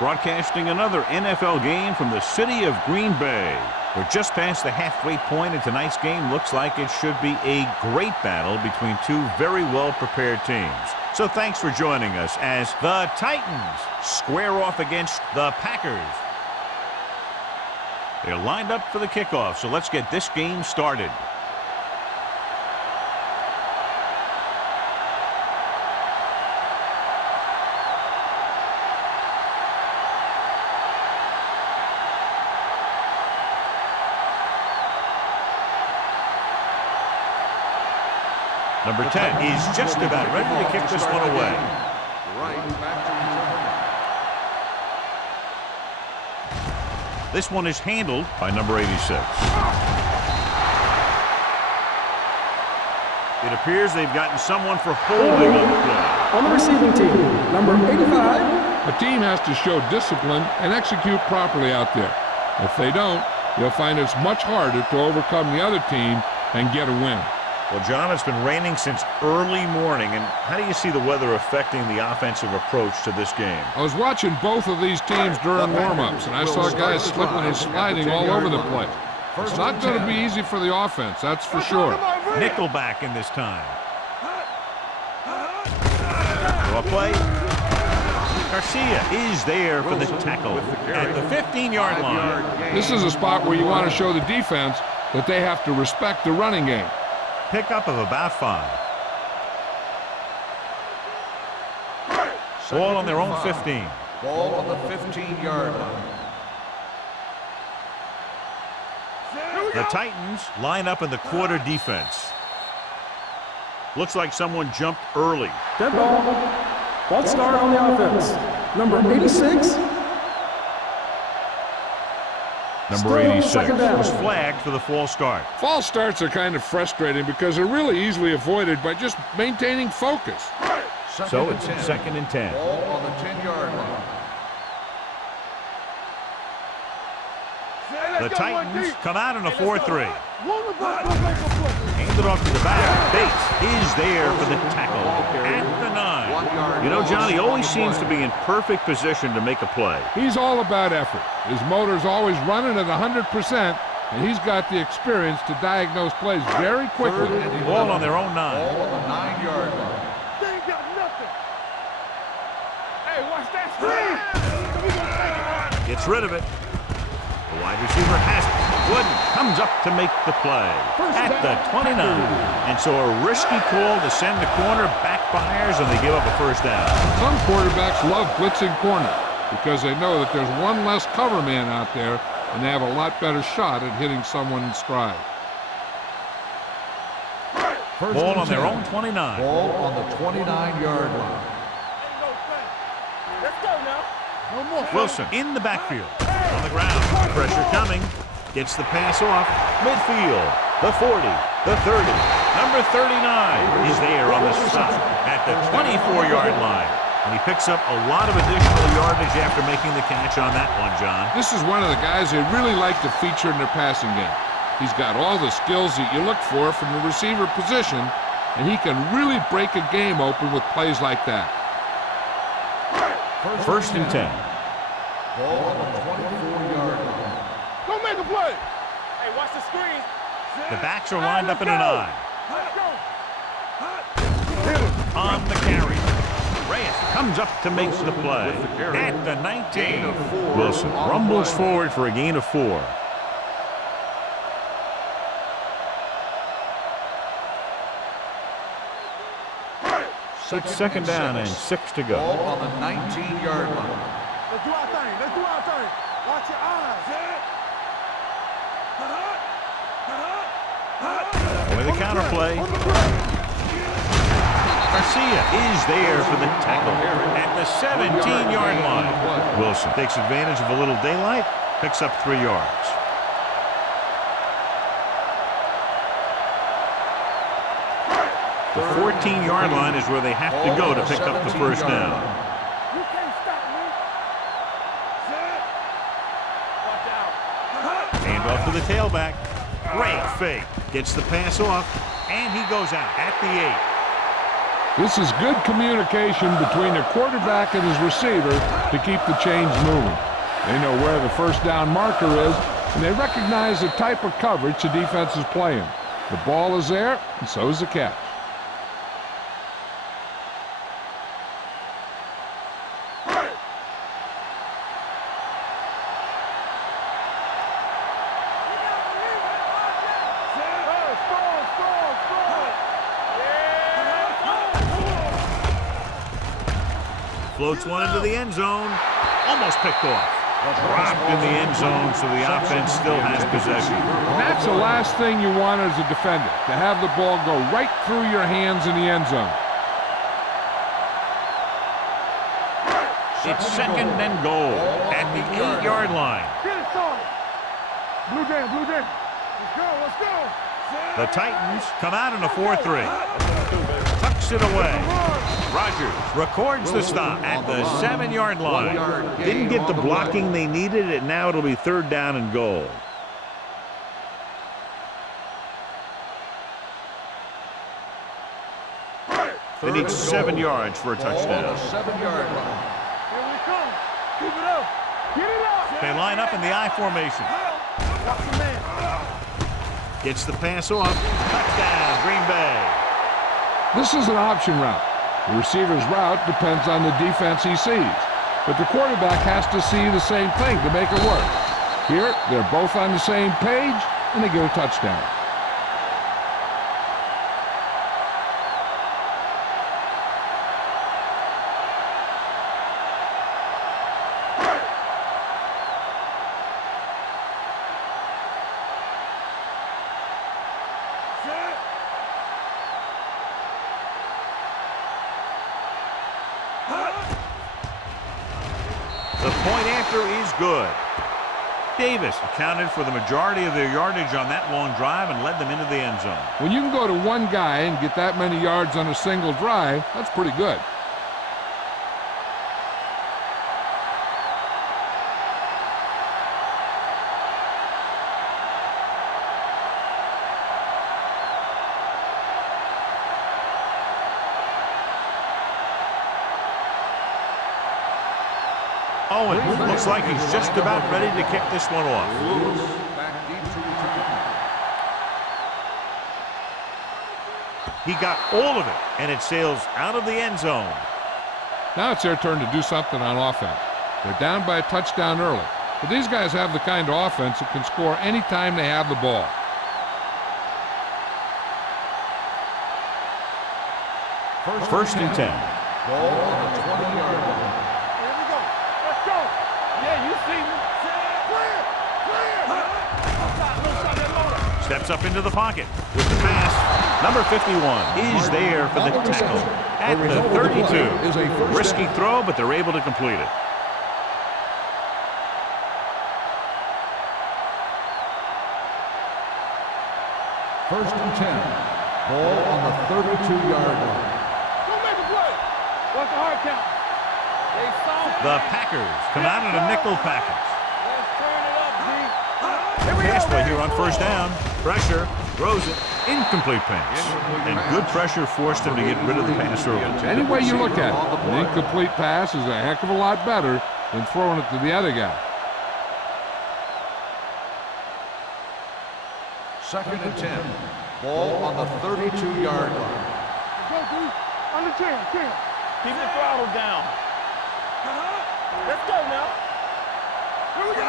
Broadcasting another NFL game from the city of Green Bay. We're just past the halfway point, and tonight's game looks like it should be a great battle between two very well-prepared teams. So thanks for joining us as the Titans square off against the Packers. They're lined up for the kickoff, so let's get this game started. Number 10 is just about ready to kick this one away. This one is handled by number 86. It appears they've gotten someone for holding on the play. On the receiving team, number 85. A team has to show discipline and execute properly out there. If they don't, you'll find it's much harder to overcome the other team and get a win. Well, John, it's been raining since early morning, and how do you see the weather affecting the offensive approach to this game? I was watching both of these teams during warm-ups, and I saw guys slipping and sliding all over the place. It's not going to be easy for the offense, that's for sure. Nickelback in this time. Draw play. Garcia is there for the tackle at the 15-yard line. This is a spot where you want to show the defense that they have to respect the running game. Pickup of about 5. Ball on their own 15. Ball on the 15-yard line. The Titans line up in the quarter defense. Looks like someone jumped early. Dead ball. False start on the offense. Number 86. Number 86 was flagged for the false start. False starts are kind of frustrating because they're really easily avoided by just maintaining focus. So it's 2nd and 10. Ball on the 10-yard line. The Titans come out in a 4-3. Handed off to the back. Bates is there for the tackle at the 9. You know, John, he always seems to be in perfect position to make a play. He's all about effort. His motor's always running at 100%, and he's got the experience to diagnose plays very quickly. Ball on their own 9. Ball on the 9-yard line. They ain't got nothing. Hey, watch that screen. Gets rid of it. The wide receiver has it. Wooden comes up to make the play at the 29. And so a risky call to send the corner backfires, and they give up a first down. Some quarterbacks love blitzing corner because they know that there's one less cover man out there, and they have a lot better shot at hitting someone in stride. Ball on their own 29. Ball on the 29-yard line. Let's go now. One more. Wilson in the backfield. On the ground. Pressure coming. Gets the pass off. Midfield. The 40. The 30. Number 39 is there on the stop at the 24-yard line. And he picks up a lot of additional yardage after making the catch on that one, John. This is one of the guys they really like to feature in their passing game. He's got all the skills that you look for from the receiver position, and he can really break a game open with plays like that. First and 10. Ball on the 24-yard line. Don't make a play. Hey, watch the screen. The backs are lined up in an eye. Let's go. On the carry. Reyes comes up to make the play at the 19. Wilson rumbles forward for a gain of 4. It's 2nd down and 6 to go. Ball on the 19-yard line. Let's do our thing. Let's do our thing. Watch your eyes. With a counter play. Garcia is there for the tackle at the 17-yard line. Wilson takes advantage of a little daylight, picks up 3 yards. The 14-yard line is where they have to go to pick up the first down. You can't stop me. Watch out. Hand off to the tailback. Great fake. Gets the pass off, and he goes out at the 8. This is good communication between the quarterback and his receiver to keep the chains moving. They know where the first down marker is, and they recognize the type of coverage the defense is playing. The ball is there, and so is the catch. Floats one into the end zone. Almost picked off. Dropped in the end zone, so the offense still has possession. And that's the last thing you want as a defender, to have the ball go right through your hands in the end zone. It's second and goal at the 8-yard line. Get it, son. Blue Jam, Blue Jam. Let's go, let's go. The Titans come out in a 4-3. Tucks it away. Rogers records the stop at the 7-yard line. Didn't get the blocking they needed, and now it'll be third down and goal. They need 7 yards for a touchdown. 7-yard line. Here we come. Keep it up. Get it up. They line up in the I formation. Watch the man. Gets the pass off. Touchdown, Green Bay. This is an option route. The receiver's route depends on the defense he sees, but the quarterback has to see the same thing to make it work. Here, they're both on the same page, and they get a touchdown. The point after is good. Davis accounted for the majority of their yardage on that long drive and led them into the end zone. When you can go to one guy and get that many yards on a single drive, that's pretty good. Owen looks like he's just about ready to kick this one off. Back deep to return. He got all of it, and it sails out of the end zone. Now it's their turn to do something on offense. They're down by a touchdown early, but these guys have the kind of offense that can score anytime they have the ball. First and 10. Ball on the 20-yard line. Here we go. Let's go. Yeah, you see me. Clear. Clear. No shot that loader. Steps up into the pocket with the pass. Number 51 is there for the tackle at the 32. Risky throw, but they're able to complete it. First and 10. Ball on the 32-yard line. Go make a play. What's the hard count? They saw The Packers come out in a nickel package. Let's turn it up, G. Here we Pass go, play baby. here on first down. Pressure, throws it, incomplete pass. And good pressure forced him to get rid of the pass early. Any way you look at it, an incomplete pass is a heck of a lot better than throwing it to the other guy. Second and 10. Ball on the 32-yard line. Go, D. On the 10. Keep the throttle down. Let's go now. Here we go.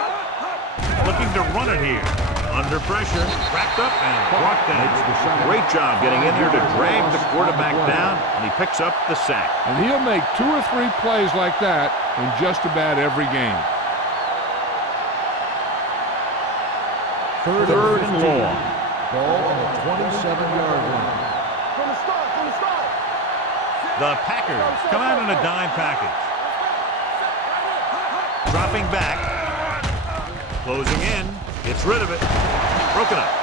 Looking to run it here. Under pressure, wrapped up and brought down. Great job getting in there to drag the quarterback down, and he picks up the sack. And he'll make 2 or 3 plays like that in just about every game. Third and long. Ball on the 27-yard line. From the start. The Packers come out in a dime package. Dropping back. Closing in. Gets rid of it. Broken up.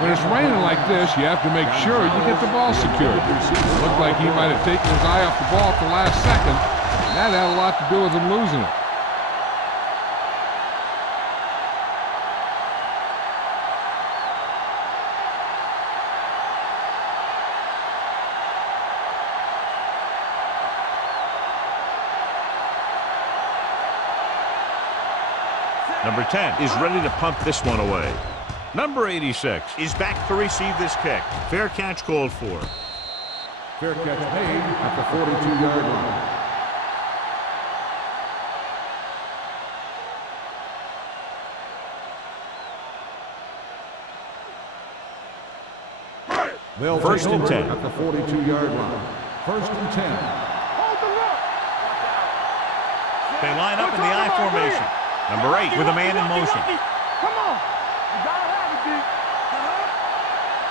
When it's raining like this, you have to make sure you get the ball secured. It looked like he might have taken his eye off the ball at the last second, and that had a lot to do with him losing it. Number 10 is ready to punt this one away. Number 86 is back to receive this kick. Fair catch called for. Fair catch made at the 42-yard line. They'll First and 10 at the 42-yard line. First and 10. They line up in the I formation. Number 8 with a man in motion. Come on. You gotta have it, D.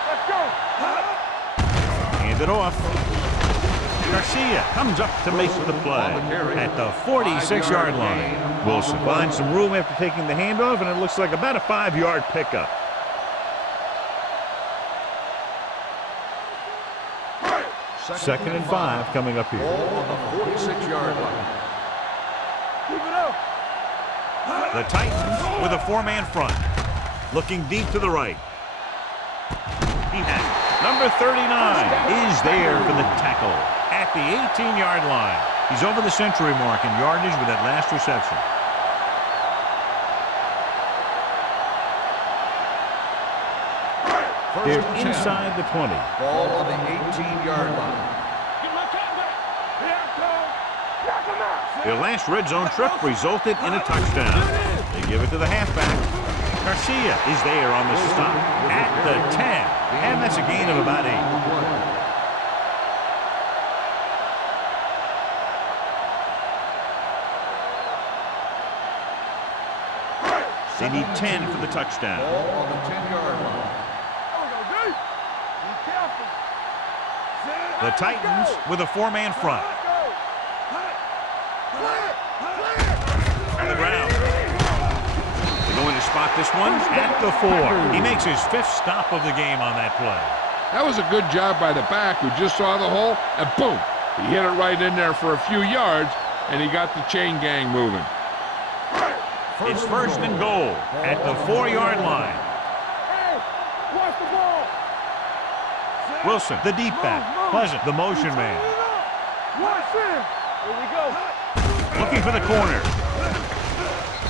Let's go. Hand it off. Garcia comes up to make the play at the 46-yard line. Wilson finds some room after taking the handoff, and it looks like about a 5-yard pickup. Second and 5 coming up here. Ball on the 46-yard line. Keep it up. The Titans with a 4-man front. Looking deep to the right. He has it. Number 39 is there for the tackle at the 18-yard line. He's over the century mark in yardage with that last reception. They're inside the 20. Ball on the 18-yard line. Get my top back. Here I come. Knock him out. Their last red zone trip resulted in a touchdown. They give it to the halfback. Garcia is there on the stop at the 10. And that's a gain of about 8. They need 10 for the touchdown. Ball on the 10-yard line. The Titans with a 4-man front. On the ground. They're going to spot this one at the 4. He makes his 5th stop of the game on that play. That was a good job by the back who just saw the hole, and boom, he hit it right in there for a few yards, and he got the chain gang moving. It's first and goal at the 4-yard line. Hey, watch the ball. Wilson, the deep back. Pleasant, the motion man. Watch him. Here we go. Looking for the corner.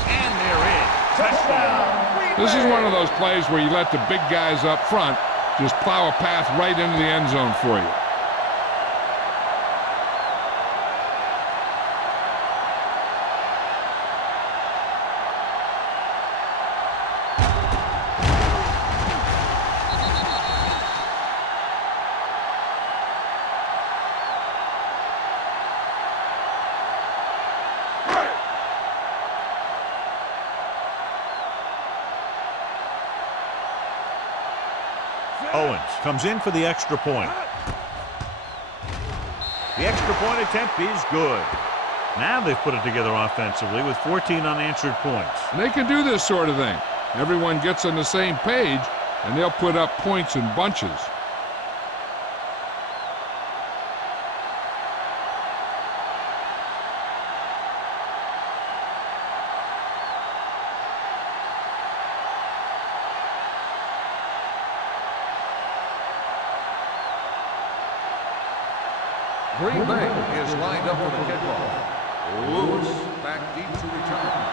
And they're in. Touchdown. This is one of those plays where you let the big guys up front just plow a path right into the end zone for you. Owens comes in for the extra point. The extra point attempt is good. Now they've put it together offensively with 14 unanswered points. And they can do this sort of thing. Everyone gets on the same page, and they'll put up points in bunches. Green Bay is lined up for the kickoff. Lewis back deep to return.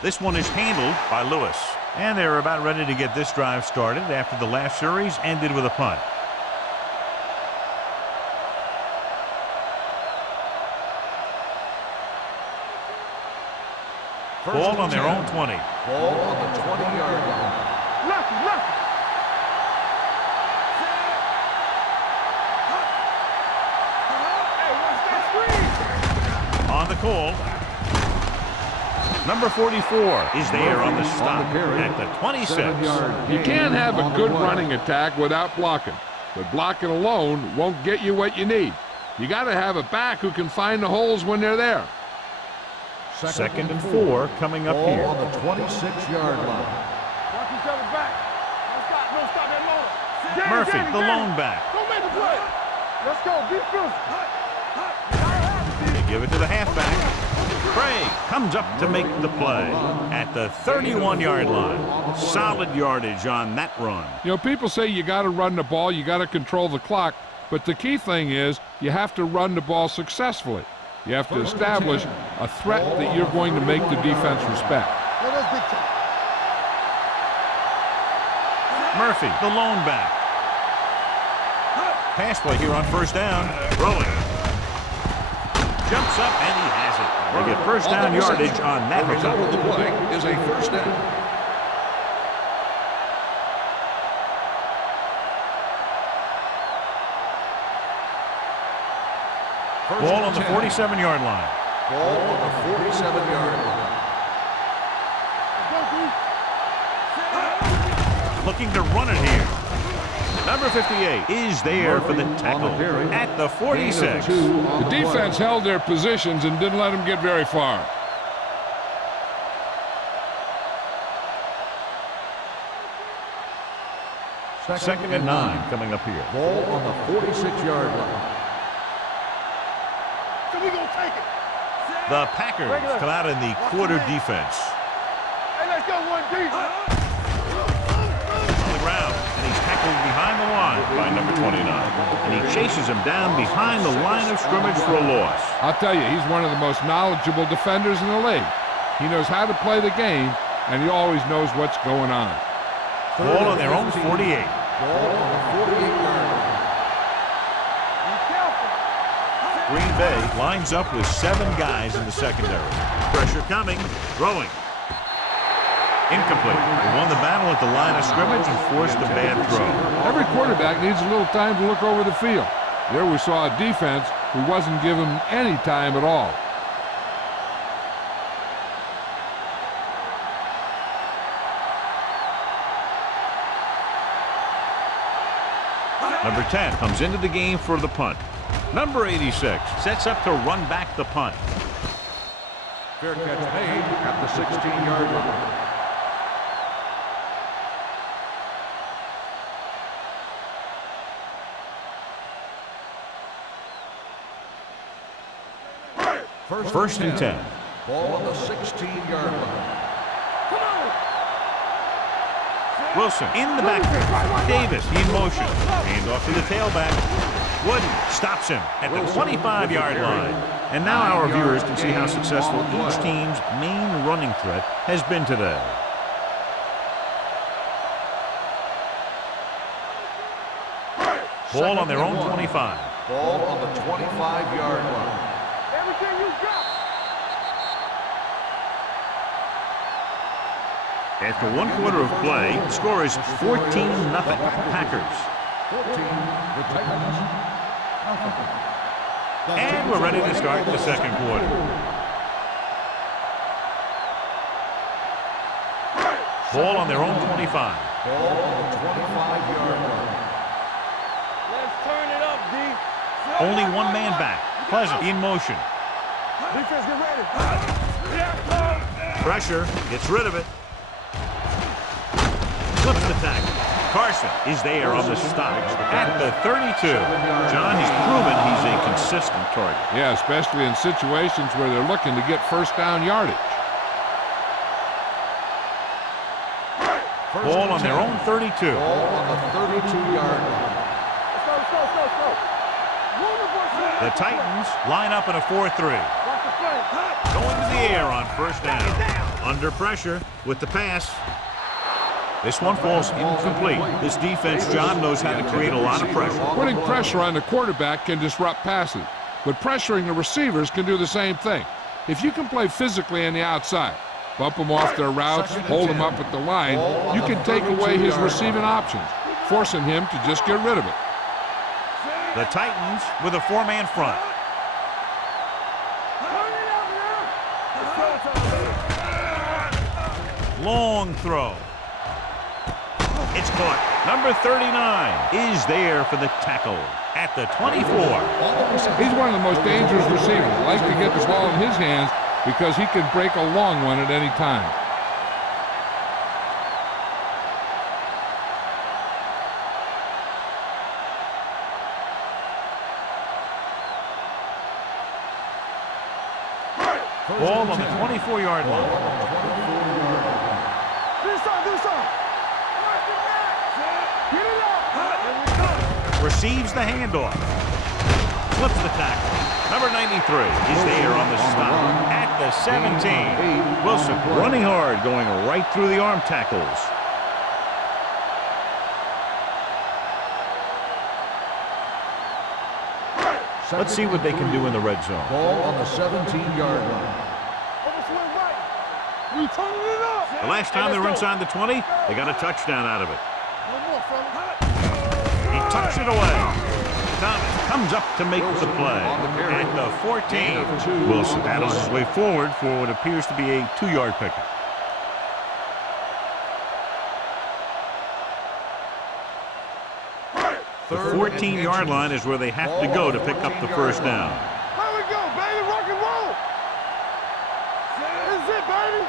This one is handled by Lewis. And they're about ready to get this drive started after the last series ended with a punt. Ball on their own 20. Ball on the 20-yard line. Lucky. On the call. Number 44 is there on the stop at the 26. You can't have a good running attack without blocking, but blocking alone won't get you what you need. You got to have a back who can find the holes when they're there. Second and 4 coming up here. Ball on the 26-yard line. Watch each other back. Don't stop that motor. Murphy, the lone back. Don't make the play. Let's go. Be physical. They give it to the halfback. Craig comes up to make the play at the 31-yard line. Solid yardage on that run. You know, people say you got to run the ball, you got to control the clock, but the key thing is you have to run the ball successfully. You have to establish a threat that you're going to make the defense respect. Murphy, the lone back. Pass play here on first down. Throwing. Jumps up and he has it. They get first down yardage on that The result of the play is a first down. Ball on the 47-yard line. Ball on the 47-yard line. Looking to run it here. Number 58 is there for the tackle at the 46. The defense held their positions and didn't let them get very far. Second and 9 coming up here. Ball on the 46-yard line. So we gonna take it. The Packers come out in the quarter defense. Hey, let's go 1D. On the ground, and he's tackled behind the line by number 29. And he chases him down behind the line of scrimmage for a loss. I'll tell you, he's one of the most knowledgeable defenders in the league. He knows how to play the game, and he always knows what's going on. Ball on their own 48. Ball on the 48-yard line. Green Bay lines up with 7 guys in the secondary. Pressure coming, throwing. Incomplete. They won the battle at the line of scrimmage and forced a bad throw. Every quarterback needs a little time to look over the field. There we saw a defense who wasn't given any time at all. Number 10 comes into the game for the punt. Number 86 sets up to run back the punt. Fair catch made at the 16-yard line. First and 10. Ball on the 16-yard line. Wilson in the backfield. Davis in motion. Hand off to the tailback. Wooden stops him at the 25-yard line. And now our viewers can see how successful each team's main running threat has been today. Ball on their own 25. Ball on the 25-yard line. Everything you got. After 1 quarter of play, the score is 14-0 Packers. 14, the Titans. And we're ready to start the second quarter. Ball on their own 25. Ball on the 25-yard line. Let's turn it up, D. Only one man back. Pleasant in motion. Defense, get ready. Pressure, gets rid of it. Flips the tackle. Carson is there on the stop at the 32. John, he's proven he's a consistent target. Yeah, especially in situations where they're looking to get first down yardage. Ball on their own 32. Ball on the 32-yard line. Let's go. The Titans line up in a 4-3. Watch the flank. Going to the air on first down. Under pressure with the pass. This one falls incomplete. This defense, John, knows how to create a lot of pressure. Putting pressure on the quarterback can disrupt passes, but pressuring the receivers can do the same thing. If you can play physically on the outside, bump them off their routes, hold them up at the line, you can take away his receiving options, forcing him to just get rid of it. The Titans with a 4-man front. Long throw. It's caught. Number 39 is there for the tackle at the 24. He's one of the most dangerous receivers. Likes to get the ball in his hands because he can break a long one at any time. Ball on the 24-yard line. Receives the handoff. Flips the tackle. Number 93 is there on the stop at the 17. Wilson running hard, going right through the arm tackles. Let's see what they can do in the red zone. Ball on the 17-yard line. We turning it up. The last time they were inside the 20, they got a touchdown out of it. One more, fella. He tucks it away. Thomas comes up to make the play. At the 14, Wilson battles his way forward for what appears to be a 2-yard pickup. The 14-yard line is where they have to go to pick up the first down. Here we go, baby. Rock and roll. This is it, baby.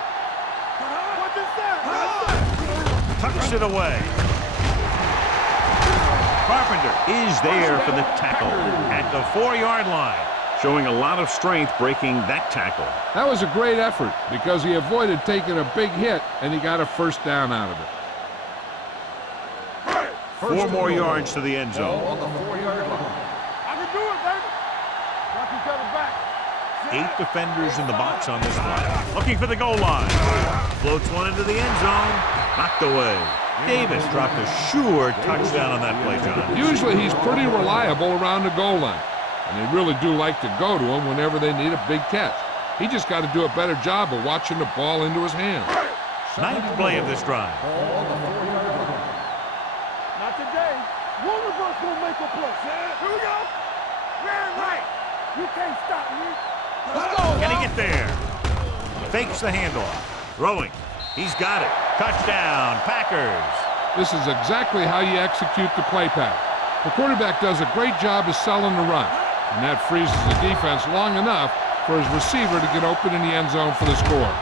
What this that? Tucks it away. Carpenter is there for the tackle at the 4-yard line, showing a lot of strength breaking that tackle. That was a great effort because he avoided taking a big hit and he got a first down out of it. 4 more yards to the end zone. On the 4-yard line. I can do it, baby. Knock each other back. 8 defenders in the box on this one. Looking for the goal line. Floats one into the end zone. Knocked away. Davis dropped a sure touchdown on that play, John. Usually he's pretty reliable around the goal line, and they really do like to go to him whenever they need a big catch. He just got to do a better job of watching the ball into his hands. 9th play of this drive. Not today. One of us will make a play. Here we go. Man, right. You can't stop me. Let's go. Can he get there? Fakes the handoff. Throwing. He's got it. Touchdown, Packers. This is exactly how you execute the play pattern. The quarterback does a great job of selling the run, and that freezes the defense long enough for his receiver to get open in the end zone for the score.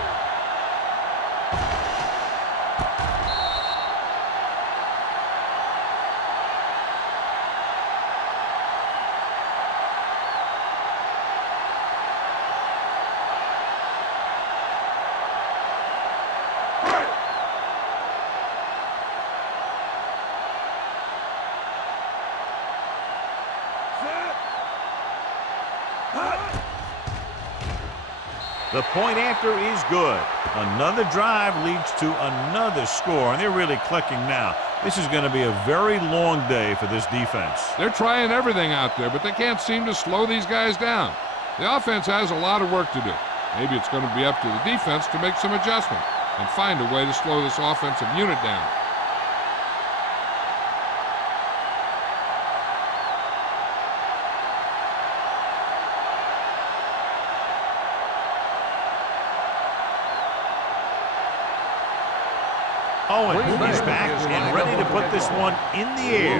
The point after is good. Another drive leads to another score, and they're really clicking now. This is going to be a very long day for this defense. They're trying everything out there, but they can't seem to slow these guys down. The offense has a lot of work to do. Maybe it's going to be up to the defense to make some adjustment and find a way to slow this offensive unit down. Owen is back and ready to put this one in the air.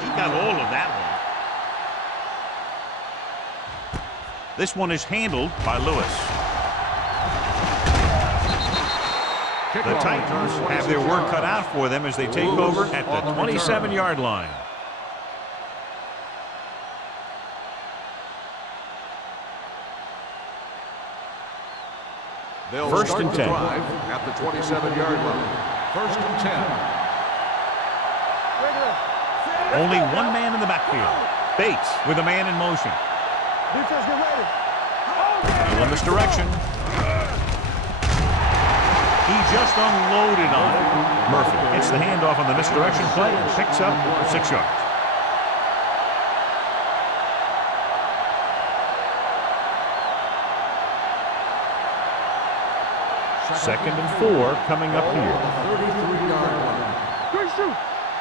He got all of that one. This one is handled by Lewis. The Titans have their work cut out for them as they take over at the 27-yard line. First and 10. At the 27-yard line. First and 10. Only one man in the backfield. Bates with a man in motion. Defense, get ready. Still in misdirection. He just unloaded on it. Murphy gets the handoff on the misdirection play and picks up 6 yards. Second and 4 coming up here. 33-yard line. Great shoot.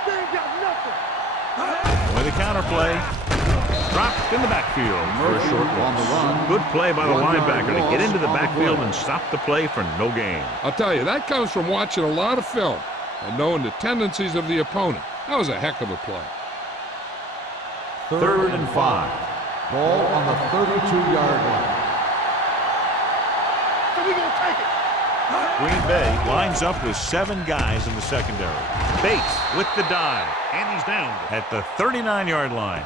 They ain't got nothing. With a counter play. Dropped in the backfield for a short on the loss. run. Good play by the 1 yard linebacker to get into the loss on the backfield play. and stop the play for no gain. I'll tell you, that comes from watching a lot of film and knowing the tendencies of the opponent. That was a heck of a play. Third and 5. Ball on the 32-yard line. So we gonna take it. Green Bay lines up with 7 guys in the secondary. Bates with the dive, and he's down at the 39-yard line.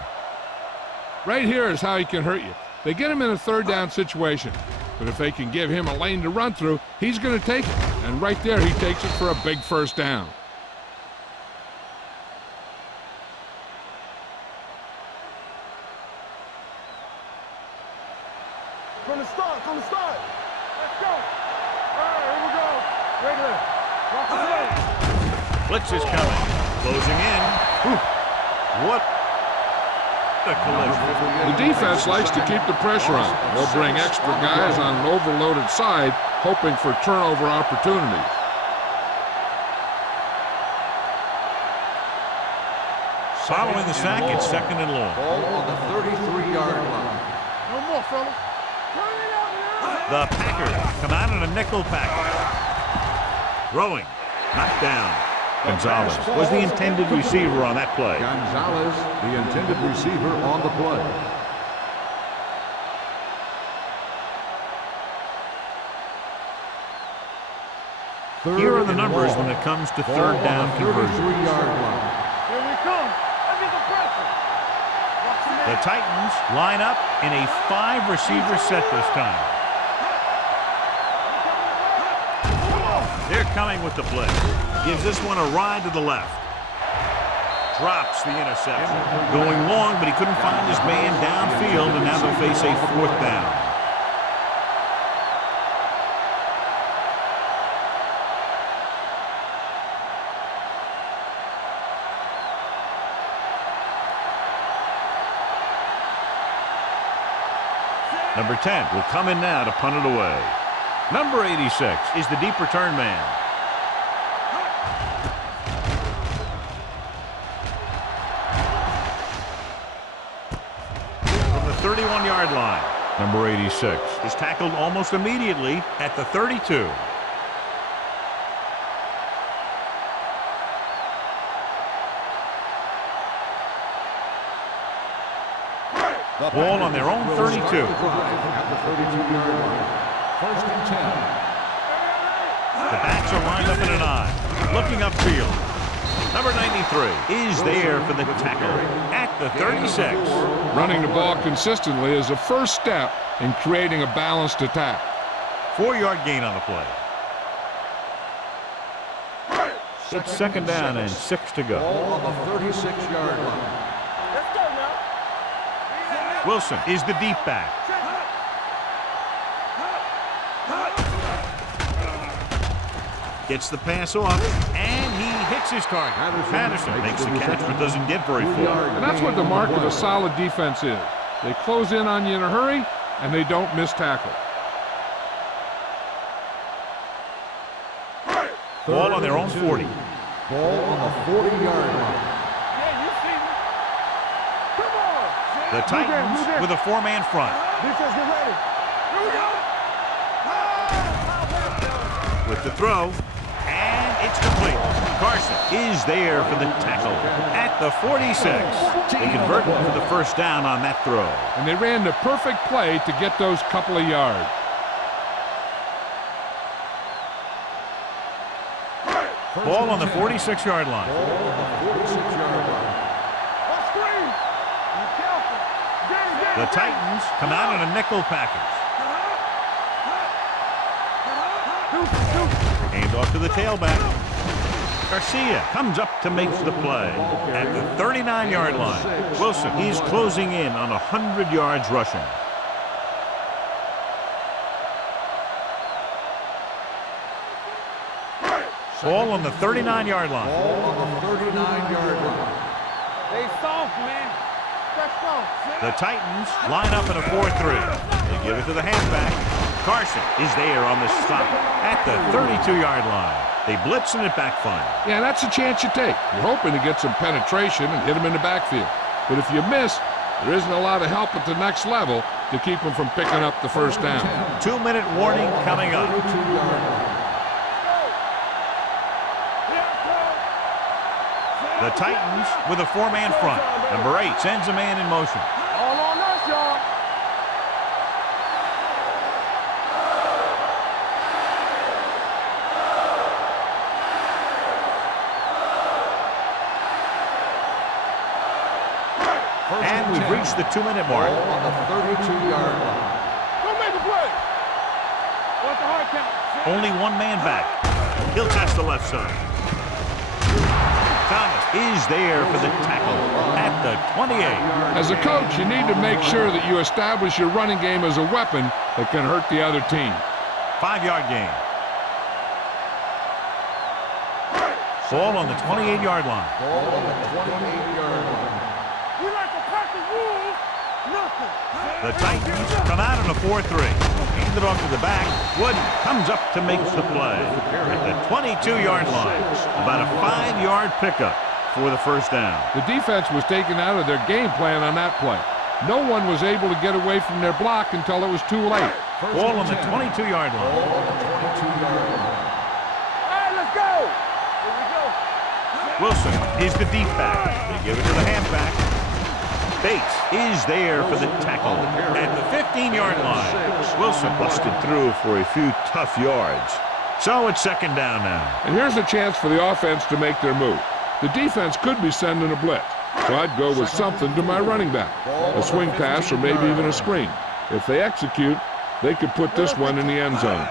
Right here is how he can hurt you. They get him in a third down situation, but if they can give him a lane to run through, he's going to take it. And right there, he takes it for a big first down. Blitz is coming. Closing in. Whew. What a collision. The defense likes to keep the pressure on. They'll bring extra guys on an overloaded side, hoping for turnover opportunities. Following the sack, it's second and long. Ball on the 33-yard line. No more, fellas. The Packers come out in a nickel package. Throwing. Knocked down. Gonzalez was the intended receiver on that play. Gonzalez, the intended receiver on the play. Here are the numbers when it comes to third down conversion. 33-yard line. Here we come. Let's get the pressure. The Titans line up in a 5-receiver set this time. They're coming with the blitz. Gives this one a ride to the left. Drops the interception. Going long, but he couldn't find his man downfield, and now they'll face a 4th down. Number 10 will come in now to punt it away. Number 86 is the deep return man. From the 31-yard line, number 86 is tackled almost immediately at the 32. Ball on their own 32. At the 32-yard line. 1st and 10. The backs are lined up in an I. Looking upfield. Number 93 is there for the tackle at the 36. Running the ball consistently is the first step in creating a balanced attack. 4-yard gain on the play. It's second down and 6 to go. Ball on the 36-yard line. Let's go now. Wilson is the deep back. Gets the pass off, and he hits his target. Patterson makes the catch, but doesn't get very far. And that's what the mark of a solid defense is. They close in on you in a hurry, and they don't miss tackle. Ball on their own 40. Ball on the 40-yard line. Yeah, you see me. Come on. The Titans with a 4-man front. Defense, get ready. Here we go. With the throw, and it's complete. Carson is there for the tackle at the 46. They convert for the first down on that throw. And they ran the perfect play to get those couple of yards. Ball on the 46-yard line. Ball on the 46-yard line. On screen. Be careful. The Titans come out in a nickel package. Hand off to the tailback. Garcia comes up to make the play at the 39-yard line. Wilson, he's closing in on 100 yards rushing. Ball on the 39-yard line. Ball on the 39-yard line. They soft, man. That's soft. The Titans line up in a 4-3. They give it to the halfback. Carson is there on the stop at the 32-yard line. They blitz and it backfires. Yeah, that's a chance you take. You're hoping to get some penetration and hit them in the backfield. But if you miss, there isn't a lot of help at the next level to keep them from picking up the first down. 2-minute warning coming up. 32-yard line. The Titans with a 4-man front. Number 8 sends a man in motion. All on us, y'all. And we've reached the 2-minute mark. Ball on the 32-yard line. Don't make a play. What's the hard count? Only one man back. He'll test the left side. Thomas is there for the tackle at the 28. As a coach, you need to make sure that you establish your running game as a weapon that can hurt the other team. 5-yard gain. Ball on the 28-yard line. Ball on the 28-yard line. We like to pack the rules. Nothing. The Titans come out in a 4-3. Hand it off to the back. Wood comes up to make the play at the 22-yard line. About a 5-yard pickup for the first down. The defense was taken out of their game plan on that play. No one was able to get away from their block until it was too late. Ball on the 22-yard line. Ball on the 22-yard line. All right, let's go. Here we go. Wilson is the deep back. They give it to the halfback. Bates is there for the tackle at the 15-yard line. Wilson busted through for a few tough yards. So it's second down now. And here's a chance for the offense to make their move. The defense could be sending a blitz, so I'd go with something to my running back, a swing pass or maybe even a screen. If they execute, they could put this one in the end zone.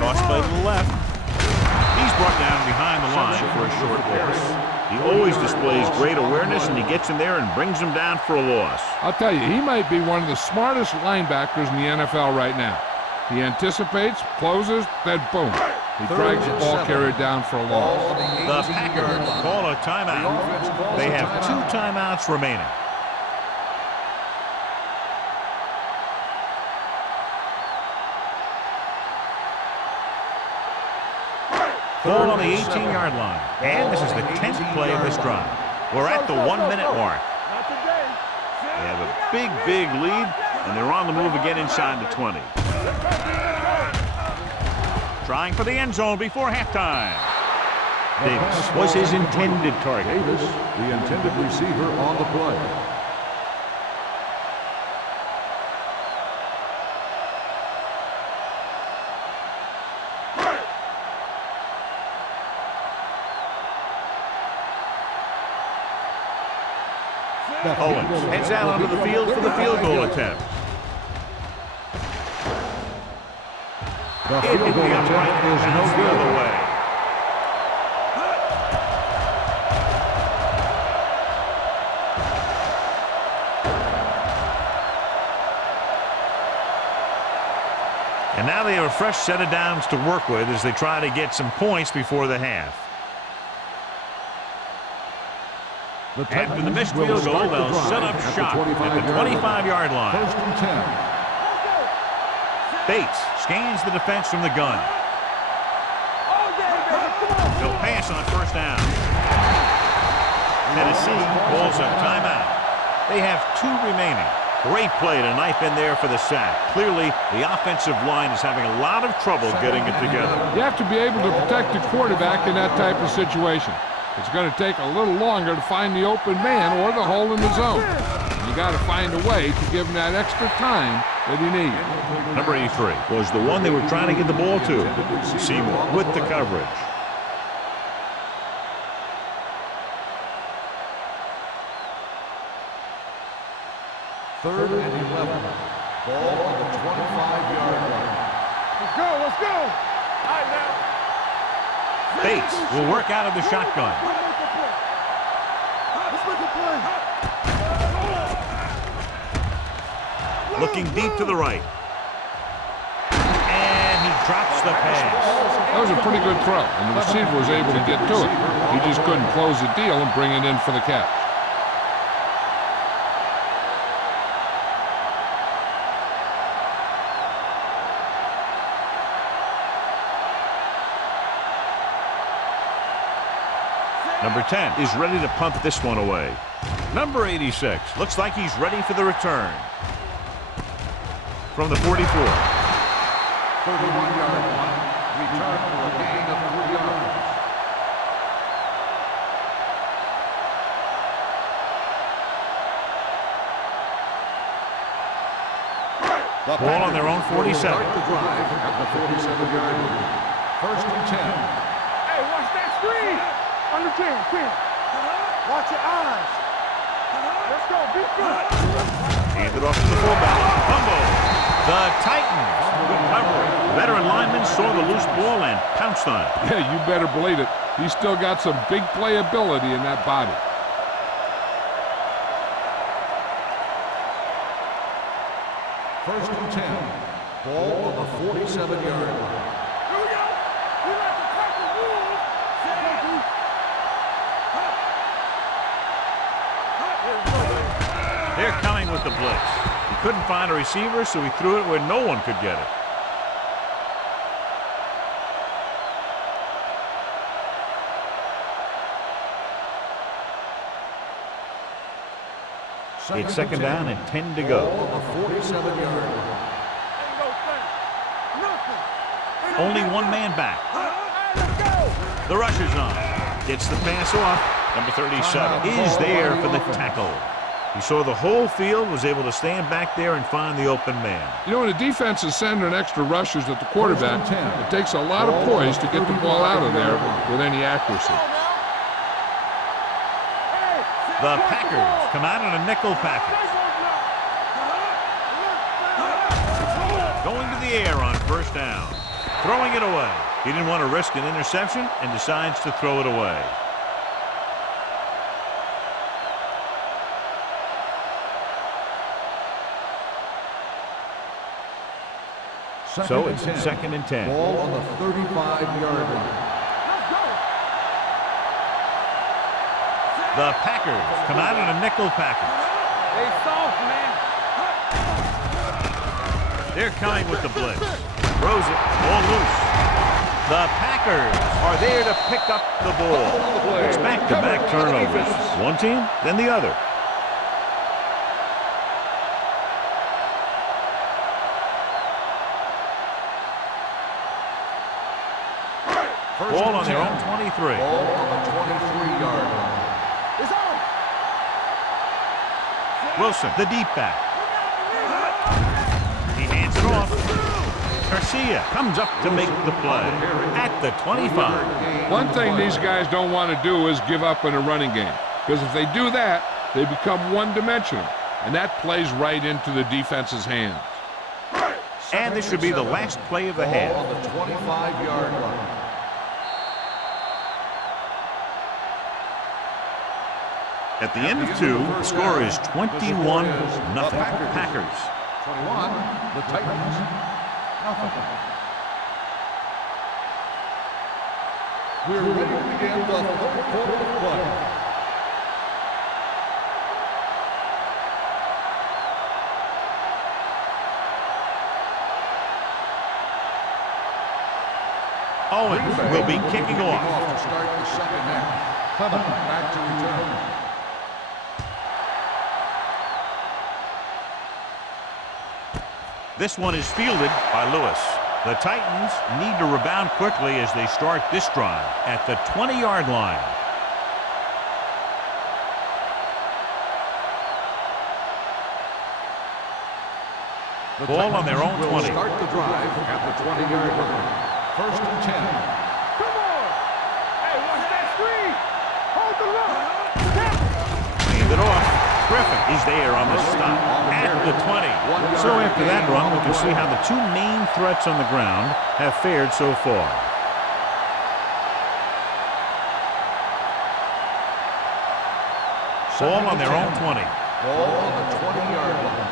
Toss play to the left. He's brought down behind the line for a short loss. He always displays great awareness, and he gets in there and brings him down for a loss. I'll tell you, he might be one of the smartest linebackers in the NFL right now. He anticipates, closes, then boom. He drags the ball carrier down for a loss. The Packers call a timeout. They have 2 timeouts remaining. Ball on the 18-yard line. And this is the 10th play of this drive. We're at the 1-minute mark. Not today. They have a big, big lead, and they're on the move again inside the 20. Trying for the end zone before halftime. Davis was his intended target. Davis, the intended receiver on the play. Owens heads out onto the field for the field goal attempt. The It field hit goal the upright attempt and is no bounced the good. other way. And now they have a fresh set of downs to work with as they try to get some points before the half. After the missed field goal, they'll set up shop at the 25-yard line. First and 10. Bates scans the defense from the gun. He'll pass on first down. Tennessee calls a timeout. They have 2 remaining. Great play to knife in there for the sack. Clearly, the offensive line is having a lot of trouble getting it together. You have to be able to protect the quarterback in that type of situation. It's going to take a little longer to find the open man or the hole in the zone. You got to find a way to give him that extra time that he needs. Number 83 was the one they were trying to get the ball to. Seymour with the coverage. Third and 11. Ball on the 25-yard line. Let's go. Let's go. All right, now. Bates will work out of the shotgun. Let's make a play. Looking deep to the right. And he drops the pass. That was a pretty good throw, and the receiver was able to get to it. He just couldn't close the deal and bring it in for the catch. Number 10 is ready to punt this one away. Number 86 looks like he's ready for the return. From the 44. 31-yard line. Return for a gain of 3 yards. Ball on their own 47. Start the drive at the 47-yard line. First and 10. Hey, watch that screen. Under 10. Watch your eyes. Let's go. Be good. Hand it off to the fullback. Fumble. The Titans recovery. Veteran lineman saw the loose ball and pounced on it. Yeah, you better believe it. He's still got some big playability in that body. First and 10. Ball on the 47-yard line. Here we go. We like to pack the rules. with the blitz. He couldn't find a receiver, so he threw it where no one could get it. It's second down and 10 to go. Ball on the 47-yard line. Only one man back. The rush is on. Gets the pass off. Number 37 is there for the tackle. He saw the whole field, was able to stand back there and find the open man. You know, when a defense is sending extra rushers at the quarterback, it takes a lot of poise to get the ball out of there with any accuracy. The Packers come out in a nickel package. Going to the air on first down. Throwing it away. He didn't want to risk an interception and decides to throw it away. So it's second and 10. Ball on the 35-yard line. The Packers come out in a nickel package. They soft, man. They're coming with the blitz. Throws it, ball loose. The Packers are there to pick up the ball. It's back-to-back turnovers. One team, then the other. Ball on their own 23. Ball on the 23-yard line. It's on. Wilson, the deep back. He hands it off. Garcia comes up to make the play at the 25. One thing these guys don't want to do is give up in a running game, because if they do that, they become one-dimensional, and that plays right into the defense's hands. And this should be the last play of the half. Ball on the 25-yard line. At the end of two, the score is 21-0. Packers. 21, the Titans, nothing. We're ready to begin the third quarter of play. Owens will be kicking off. To start the second half. Clement back to return. This one is fielded by Lewis. The Titans need to rebound quickly as they start this drive at the 20-yard line. Ball on their own 20. Start the drive at the 20-yard line. First and 10. Come on. Hey, watch that screen. Hold the run. Hand it off. Griffin is there on the stop at the 20. So after that run, we can see how the two main threats on the ground have fared so far. Ball on their own 20. Ball on the 20-yard line.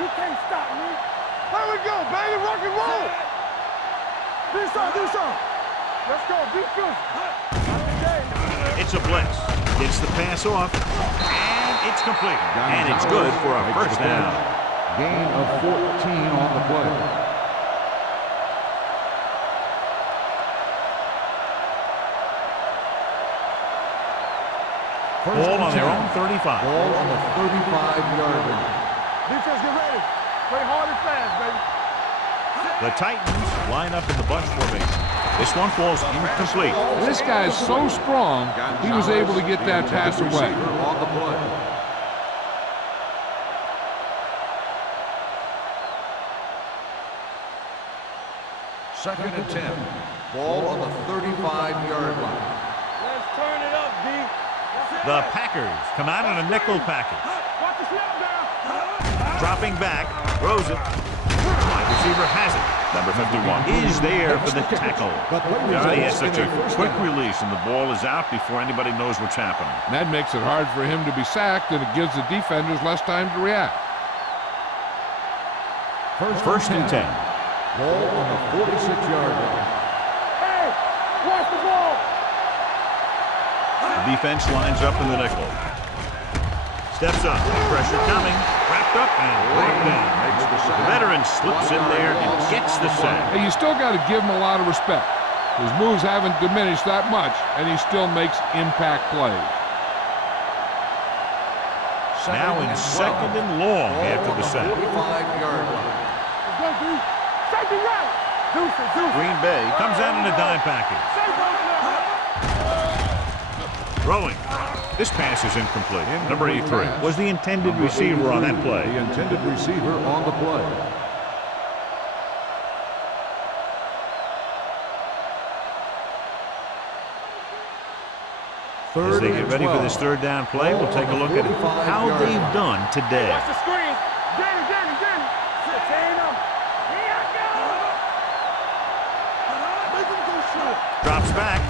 You can't stop me. There we go, baby. Rock and roll. Do something. Let's go. Be good. It's a blitz. Gets the pass off. And it's complete. And it's good for a first down. Gain of 14 on the play. Ball on their own 35. Ball on the 35-yard line. Defense, get ready. Play hard and fast, baby. The Titans line up in the bunch formation. This one falls incomplete. This guy is so strong, he was able to get that pass away. On the play. Second and 10. Ball on the 35-yard line. Let's turn it up, D. The Packers come out in a nickel package. Watch the snap down. Dropping back, throws it. Wide receiver has it. Number 51 is there for the tackle. He has such a quick release, and the ball is out before anybody knows what's happening. And that makes it hard for him to be sacked, and it gives the defenders less time to react. First and 10. Ball on the 46-yard line. Hey, watch the ball. The defense lines up in the nickel. Steps up. Pressure coming. Wrapped tripped up and brought down. Makes the sack. The veteran slips in there and gets the sack. Hey, you still got to give him a lot of respect. His moves haven't diminished that much, and he still makes impact plays. Now in second and long after the sack. 45-yard line. Let's go, D. Safety right. Deuce. Green Bay comes out in a dime package. Throwing. This pass is incomplete. Number 83 was the intended receiver on that play. The intended receiver on the play. As they get ready for this third down play, we'll take a look at how they've done today. Watch the screen. Danny. Chain him. Here I go. Make him go short. Drops back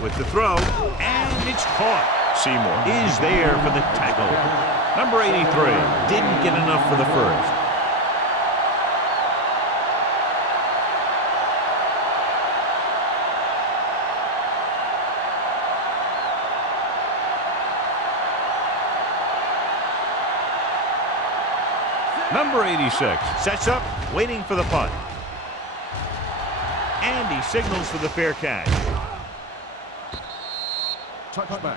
with the throw, and it's caught. Seymour is there for the tackle. Number 83 didn't get enough for the first. Number 86 sets up, waiting for the punt. And he signals for the fair catch. Touchback.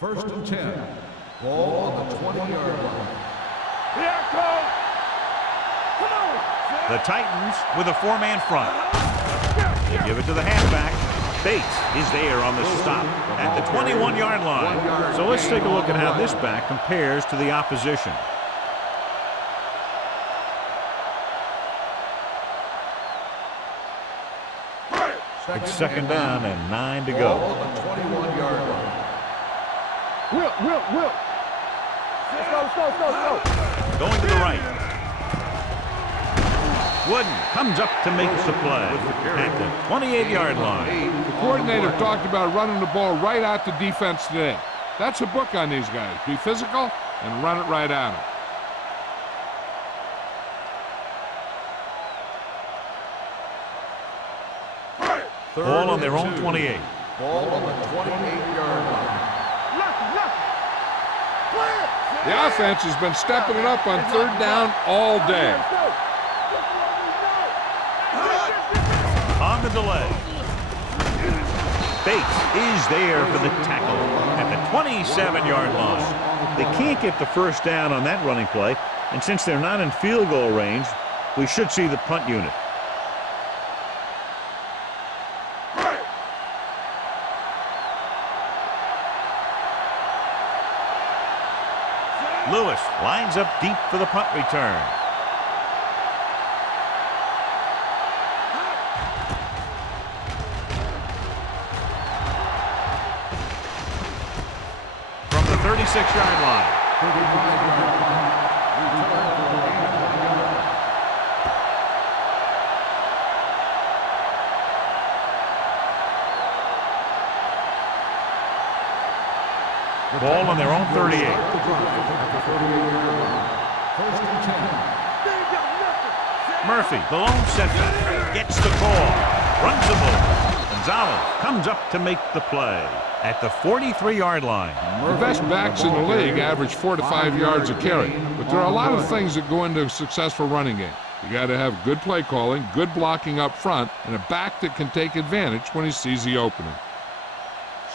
First and 10. Ball on the 20-yard line. Here I come. Come on. The Titans with a four-man front. They give it to the halfback. Bates is there on the stop at the 21-yard line. So let's take a look at how this back compares to the opposition. It's second down and 9 to go. On the 21-yard line. Will. Let's go. Going to the right. Wooden comes up to make the play at the 28-yard line. The coordinator talked about running the ball right at the defense today. That's a book on these guys. Be physical and run it right at them. Ball on their own 28. Ball on the 28-yard line. The offense has been stepping it up on third down all day. On the delay. Bates is there for the tackle at the 27-yard line. They can't get the first down on that running play, and since they're not in field goal range, we should see the punt unit. Lewis lines up deep for the punt return. From the 36-yard line. Ball on their own 38. Murphy, the lone setback, gets the call, runs the ball. Gonzalez comes up to make the play at the 43-yard line. The best backs in the league average 4 to 5 yards a carry, but there are a lot of things that go into a successful running game. You got to have good play calling, good blocking up front, and a back that can take advantage when he sees the opening.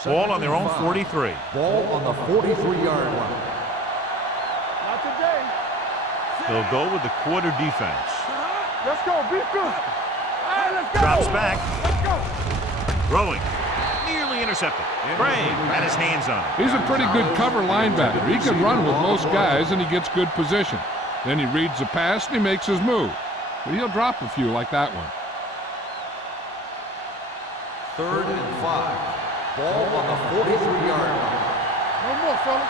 Ball on their own 43. Ball on the 43-yard line. Not today. They'll go with the quarter defense. Let's go. Be good. All right, let's go. Drops back. Let's go. Throwing. Nearly intercepted. Gray had his hands on it. He's a pretty good cover linebacker. He can run with most guys, and he gets good position. Then he reads the pass, and he makes his move. But he'll drop a few like that one. 3rd and 5. Ball on the 43-yard line. No more, fella.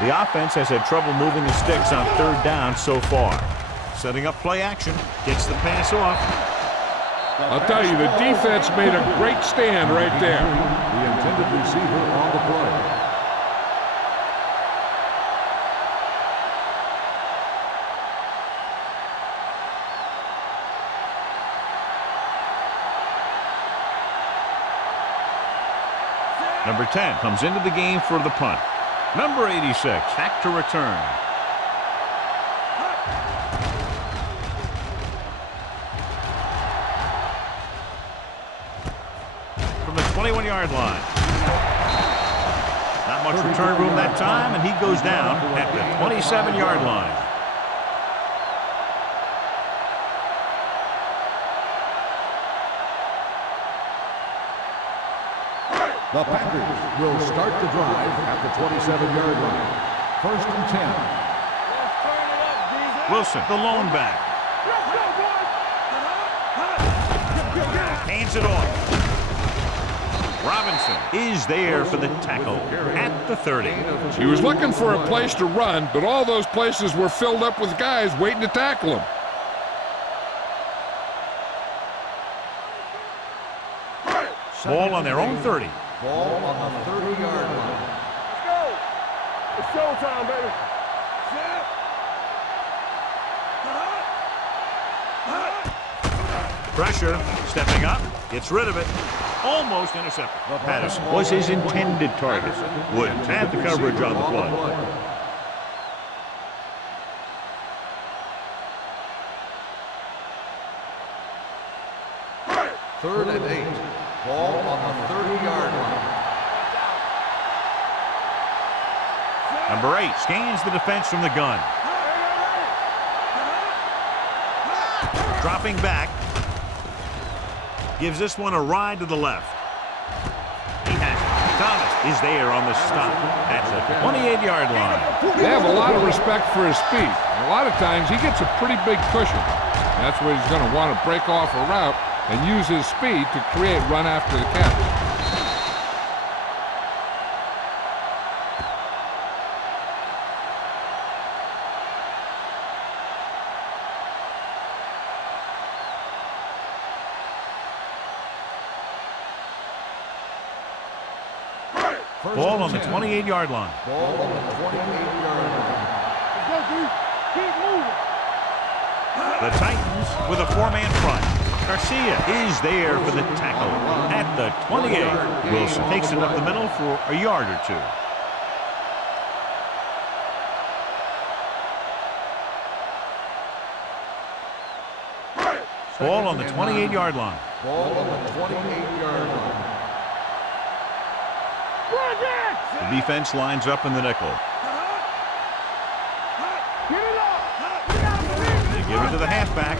The offense has had trouble moving the sticks on third down so far. Setting up play action. Gets the pass off. I'll tell you, the defense made a great stand right there. The intended receiver on the play. 2 Number 10 comes into the game for the punt. Number 86 back to return. From the 21-yard line. Not much return room that time, and he goes down at the 27-yard line. The Packers will start the drive at the 27-yard line. First and 10. Let's turn it up, Jesus. Wilson, the lone back. Let's go, boys. Hands it off. Robinson is there for the tackle at the 30. He was looking for a place to run, but all those places were filled up with guys waiting to tackle him. Ball on their own 30. Ball on the 30-yard line. Let's go. It's showtime, baby. Pressure, stepping up, gets rid of it. Almost intercepted. Patterson was his intended target. Woods had the coverage on the play. Third and 8. Ball on the 30-yard line. Number 8 scans the defense from the gun. Dropping back. Gives this one a ride to the left. He has it. Thomas is there on the stop at the 28-yard line. They have a lot of respect for his speed. A lot of times he gets a pretty big cushion. That's where he's going to want to break off a route and use his speed to create run after the catch. Ball on the 28-yard line. Ball on the 28-yard line. Let's go, D. Keep moving. The Titans with a four-man front. Garcia is there for the tackle at the 28. Wilson takes it up the middle for a yard or two. Ball on the 28-yard line. Ball on the 28-yard line. The defense lines up in the nickel. They give it to the halfback.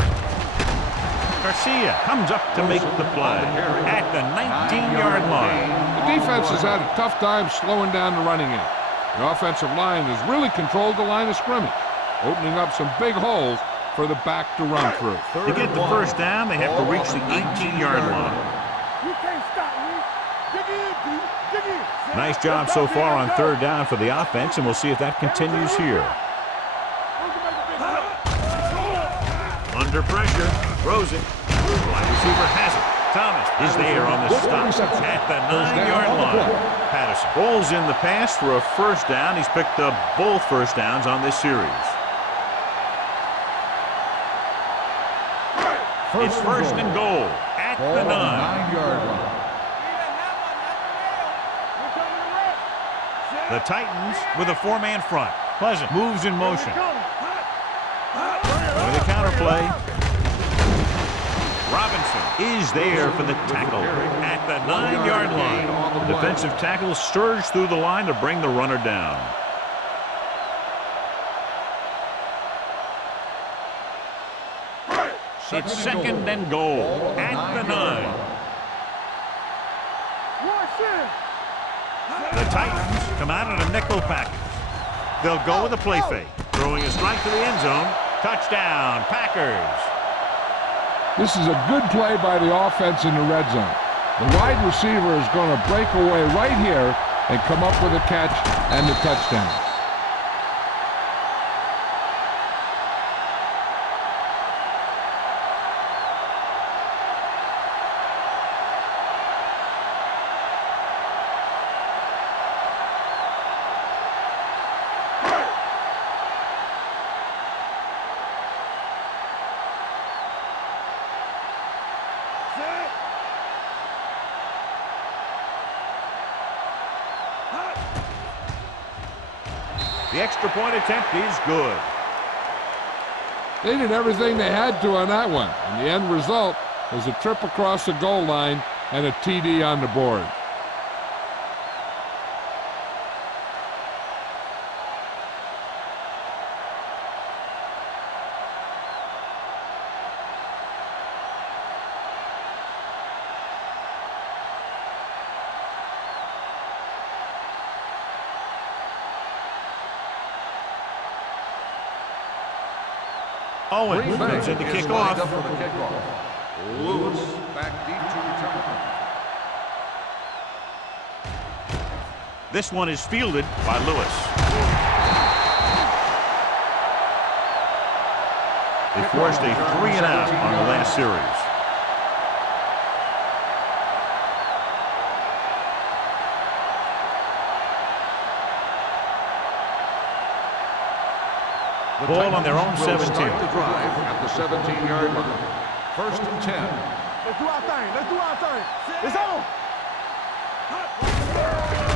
Garcia comes up to make the play at the 19-yard line. The defense has had a tough time slowing down the running game. The offensive line has really controlled the line of scrimmage, opening up some big holes for the back to run through. To get the first down, they have to reach the 18-yard line. You can't stop me. Dig in, D. Dig in. Nice job so far on third down for the offense, and we'll see if that continues here. Under pressure, throws it. Wide receiver has it. Thomas is there on the stop at the 9-yard line. Patterson rolls in the pass for a first down. He's picked up both first downs on this series. It's first and goal at the 9-yard line. The Titans with a four-man front. Pleasant moves in motion. With a counter play. Robinson is there for the tackle at the 9-yard line. The defensive tackle surged through the line to bring the runner down. It's second and goal at the 9. The Titans come out in a nickel package. They'll go with a play fake. Throwing a strike to the end zone. Touchdown, Packers. This is a good play by the offense in the red zone. The wide receiver is going to break away right here and come up with a catch and the touchdown. The extra point attempt is good. They did everything they had to on that one, and the end result was a trip across the goal line and a TD on the board. Owens comes in to is kick lined off. up for the kickoff. Lewis back deep to return. This one is fielded by Lewis. They forced a 3-and-out on the last series. Ball on their own 17. Start the drive at the 17-yard line. 1st and 10. Let's do our thing. Let's do our thing. It's on.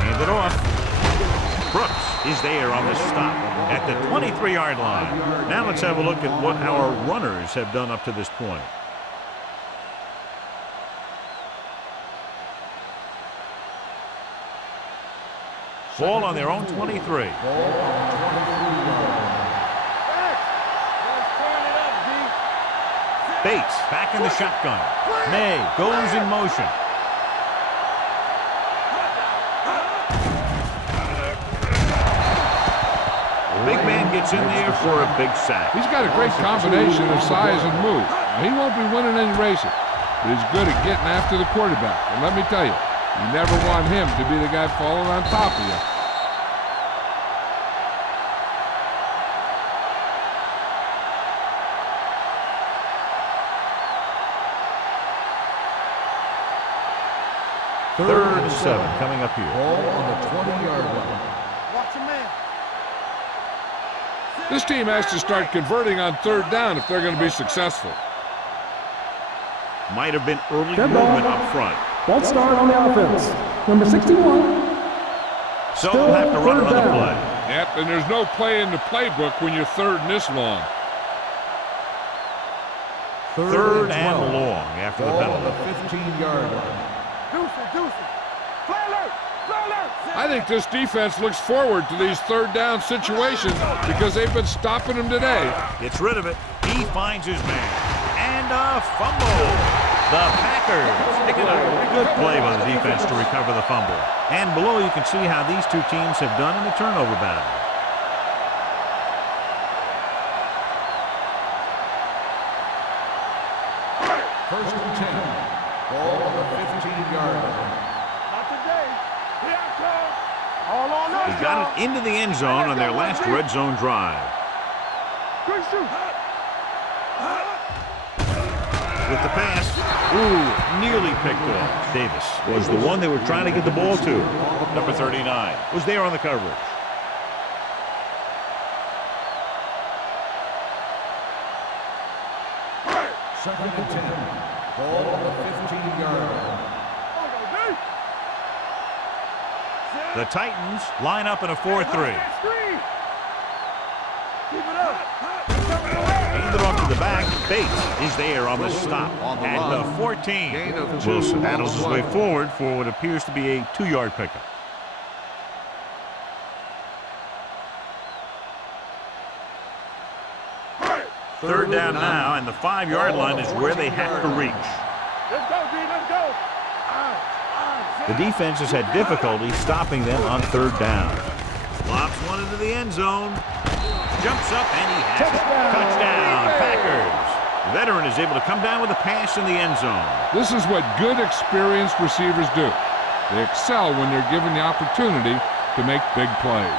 Hand it off. Brooks is there on the stop at the 23-yard line. Now let's have a look at what our runners have done up to this point. Ball on their own 23. Bates back in the shotgun. May goes in motion. Big man gets in there for a big sack. He's got a great combination of size and move. Now, he won't be winning any races, but he's good at getting after the quarterback. And let me tell you, you never want him to be the guy falling on top of you. Third and 7 coming up here. Ball on the 20-yard line. Watch your man. This team has to start converting on 3rd down if they're going to be successful. Might have been early Dead ball. movement up front. False start on the offense. Number 61. So Still they'll have to run 3rd another down. play. Yep, and there's no play in the playbook when you're 3rd and this long. Third and long after the Ball on the penalty. 15-yard line. Deucey. Play alert. Play alert. I think this defense looks forward to these 3rd down situations because they've been stopping them today. Gets rid of it. He finds his man. And a fumble. The Packers pick it up. Good play by the defense to recover the fumble. And below you can see how these two teams have done in the turnover battle. First and 10. Ball on the 15-yard line. Not today. Here I come. All on us. He got it into the end zone on their last red zone drive. Good shoot. With the pass, nearly picked off. Davis was the one they were trying to get the ball to. Number 39 was there on the coverage. Second and 10. Ball on the 15-yard line. The Titans line up in a 4-3. Screen. Keep it up. Hand it off to the back. Bates is there on the stop at the 14. Gain of 2 Wilson on the battles his play. way forward for what appears to be a 2-yard pickup. Third down now, and the 5-yard line is where they have to reach. Let's go, D. Let's go. The defense has had difficulty stopping them on 3rd down. Lobs one into the end zone. Jumps up, and he has it. Touchdown, Packers. The veteran is able to come down with a pass in the end zone. This is what good, experienced receivers do. They excel when they're given the opportunity to make big plays.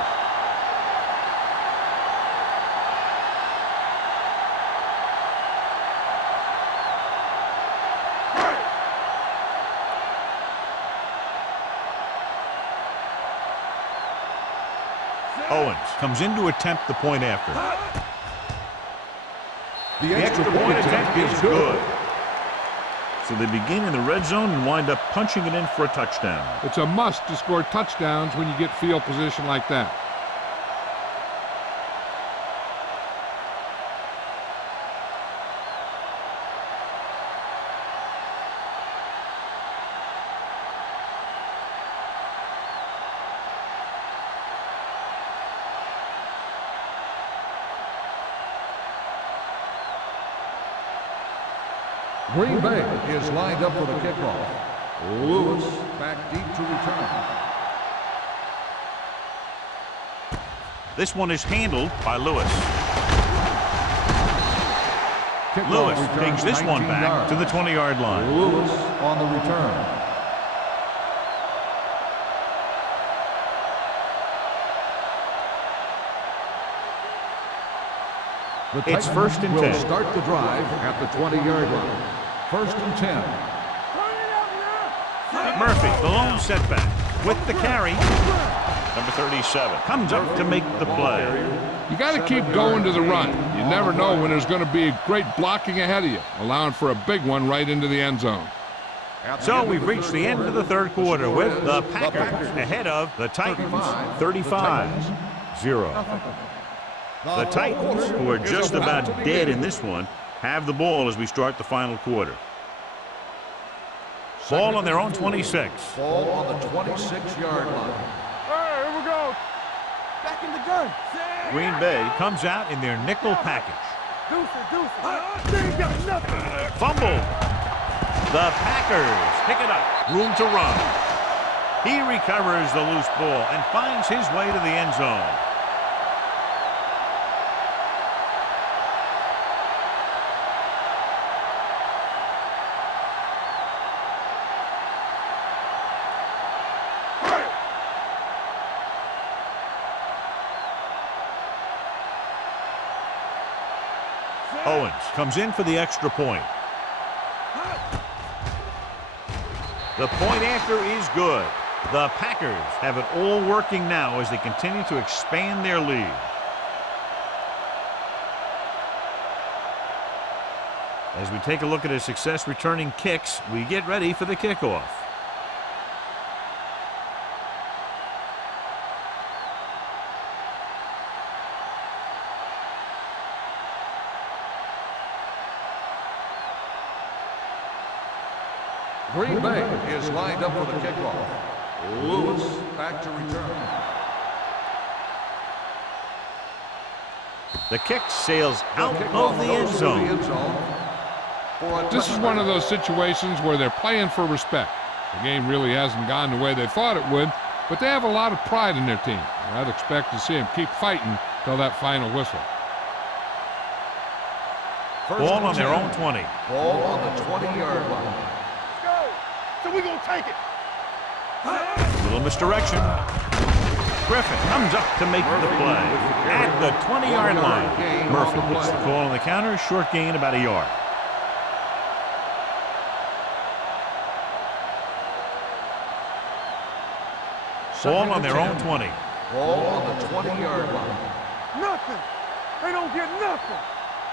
Owens comes in to attempt the point after. The The extra point attempt is good. So they begin in the red zone and wind up punching it in for a touchdown. It's a must to score touchdowns when you get field position like that. Green Bay is lined up for the kickoff. Lewis back deep to return. This one is handled by Lewis. Kickoff Lewis return takes this one 19 back yards. to the 20-yard line. Lewis on the return. The It's Titans first and will 10. start the drive at the 20-yard line. First and 10. Murphy, the lone setback with the carry. Number 37 comes up to make the play. You got to keep going to the run. You never know when there's going to be great blocking ahead of you, allowing for a big one right into the end zone. So we've reached the end of the third quarter with the Packers ahead of the Titans 35-0. The Titans, who are just about dead in this one, have the ball as we start the final quarter. Ball on their own 26. Ball on the 26-yard line. Hey, here we go. Back in the gun. Green Bay comes out in their nickel package. Deuce it. They ain't got nothing. Fumble. The Packers pick it up. Room to run. He recovers the loose ball and finds his way to the end zone. Owens comes in for the extra point. The point after is good. The Packers have it all working now as they continue to expand their lead. As we take a look at his success returning kicks, we get ready for the kickoff. Green Bay is lined up for the kickoff. Lewis back to return. The kick sails out of the end zone. This is one of those situations where they're playing for respect. The game really hasn't gone the way they thought it would, but they have a lot of pride in their team. I'd expect to see them keep fighting till that final whistle. Ball on their own 20. Ball on the 20-yard line. So we gonna take it. Little misdirection. Griffin comes up to make the play at the 20-yard line. Murphy puts the call on the counter. Short gain about a yard. Ball on their own 20. Ball on the 20-yard line. Nothing. They don't get nothing.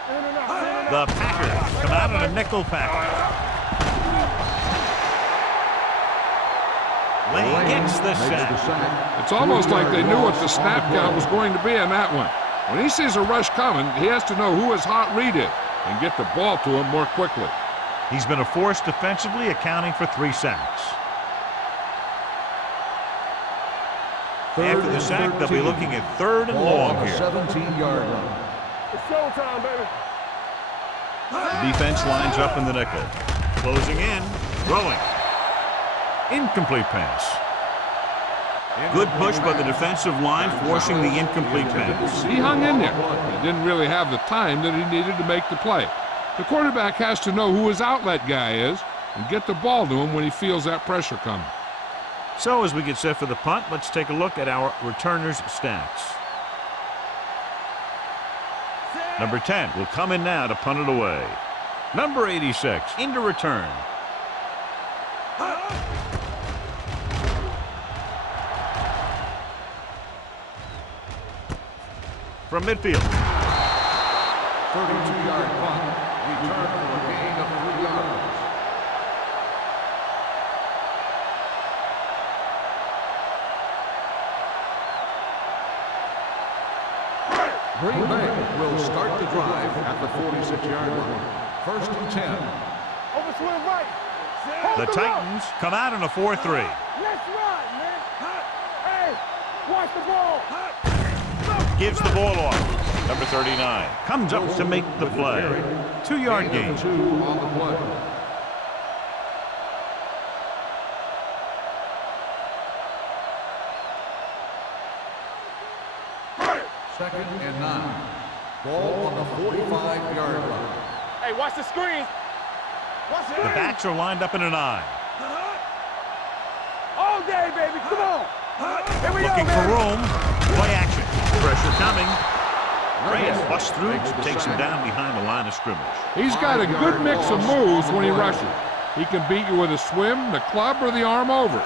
In and out. The Packers come out in a nickel package. Lane gets the sack. It's almost like they knew what the snap count was going to be in that one. When he sees a rush coming, he has to know who his hot read is and get the ball to him more quickly. He's been a force defensively, accounting for 3 sacks. After the sack, they'll be looking at 3rd and long here. 17-yard line. It's showtime, baby. The defense lines up in the nickel. Closing in, throwing. Incomplete pass. Good push by the defensive line, forcing the incomplete pass. He hung in there. He didn't really have the time that he needed to make the play. The quarterback has to know who his outlet guy is and get the ball to him when he feels that pressure coming. So as we get set for the punt, let's take a look at our returners' stats. Number 10 will come in now to punt it away. Number 86 into return. From midfield. 32-yard punt. Return for a gain of 3 yards. Green Bay will start the drive at the 46-yard line. First and 10. Over swing right. The Titans come out in a 4-3. Let's run, man. Hey, watch the ball. Gives the ball off. Number 39 comes up to make the play. 2-yard gain. 2 on the play. Second and 9. Ball on the 45-yard line. Hey, watch the screen. Watch the The backs are lined up in an I. All day, baby. Come on. Here we Looking go, for baby. room. Play action. Pressure coming. Reyes busts through, takes him down behind the line of scrimmage. He's got a good mix of moves when he rushes. He can beat you with a swim, the club, or the arm over.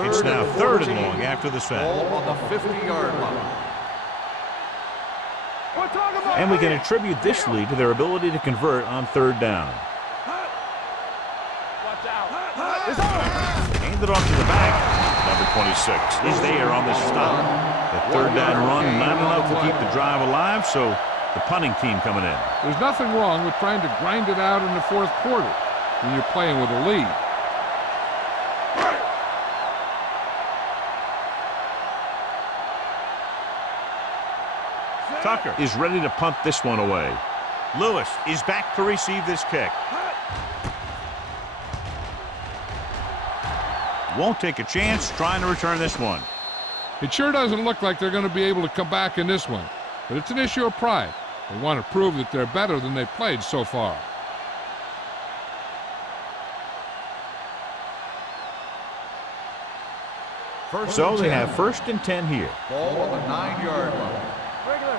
It's now 3rd and long after the sack. Ball on the 50-yard line. We're talking about And we can attribute this lead to their ability to convert on 3rd down. Watch out. It's on. Handed off to the back. Number 26 is there on the stop. The 3rd down run, not enough to keep the drive alive, so the punting team coming in. There's nothing wrong with trying to grind it out in the 4th quarter when you're playing with a lead. Tucker is ready to punt this one away. Lewis is back to receive this kick. Won't take a chance trying to return this one. It sure doesn't look like they're going to be able to come back in this one, but it's an issue of pride. They want to prove that they're better than they've played so far. So they have 1st and 10 here. Ball on the 9-yard line. Regular.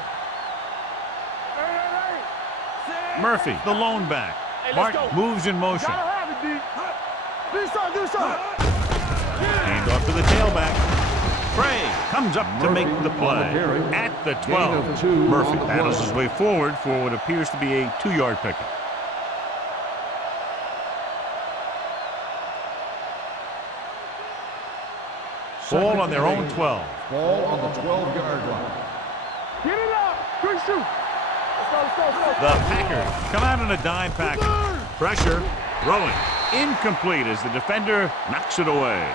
Hey. Murphy, the lone back. Hey, let's Martin go. moves in motion. Gotta have it, D. Do something, do something. Hand off to the tailback. Craig comes up to make the play at the 12. Murphy battles his way forward for what appears to be a 2-yard pickup. Ball on their own 12. Ball on the 12-yard line. Get it up. Quick shoot. Let's go. The Packers come out in a dime package. Pressure, throwing. Incomplete as the defender knocks it away.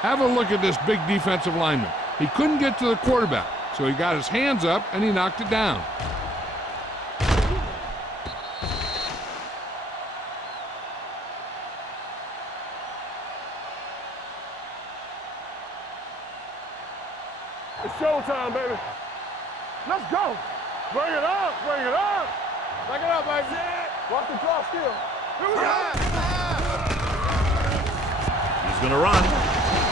Have a look at this big defensive lineman. He couldn't get to the quarterback, so he got his hands up and he knocked it down. It's showtime, baby. Let's go. Bring it up. Bring it up. Bring it up, baby. Watch the draw still. Here we go. He's going to run.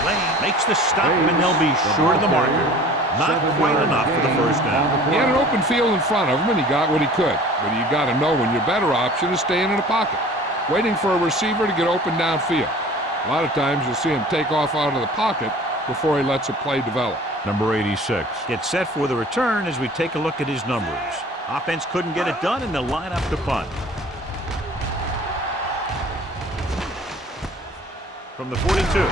Lane makes the stop, and they'll be short of the marker. Not quite enough for the 1st down. He had an open field in front of him, and he got what he could. But you got to know when your better option is staying in the pocket, waiting for a receiver to get open downfield. A lot of times you'll see him take off out of the pocket before he lets a play develop. Number 86 gets set for the return as we take a look at his numbers. Offense couldn't get it done, and they'll line up to punt. From the 42.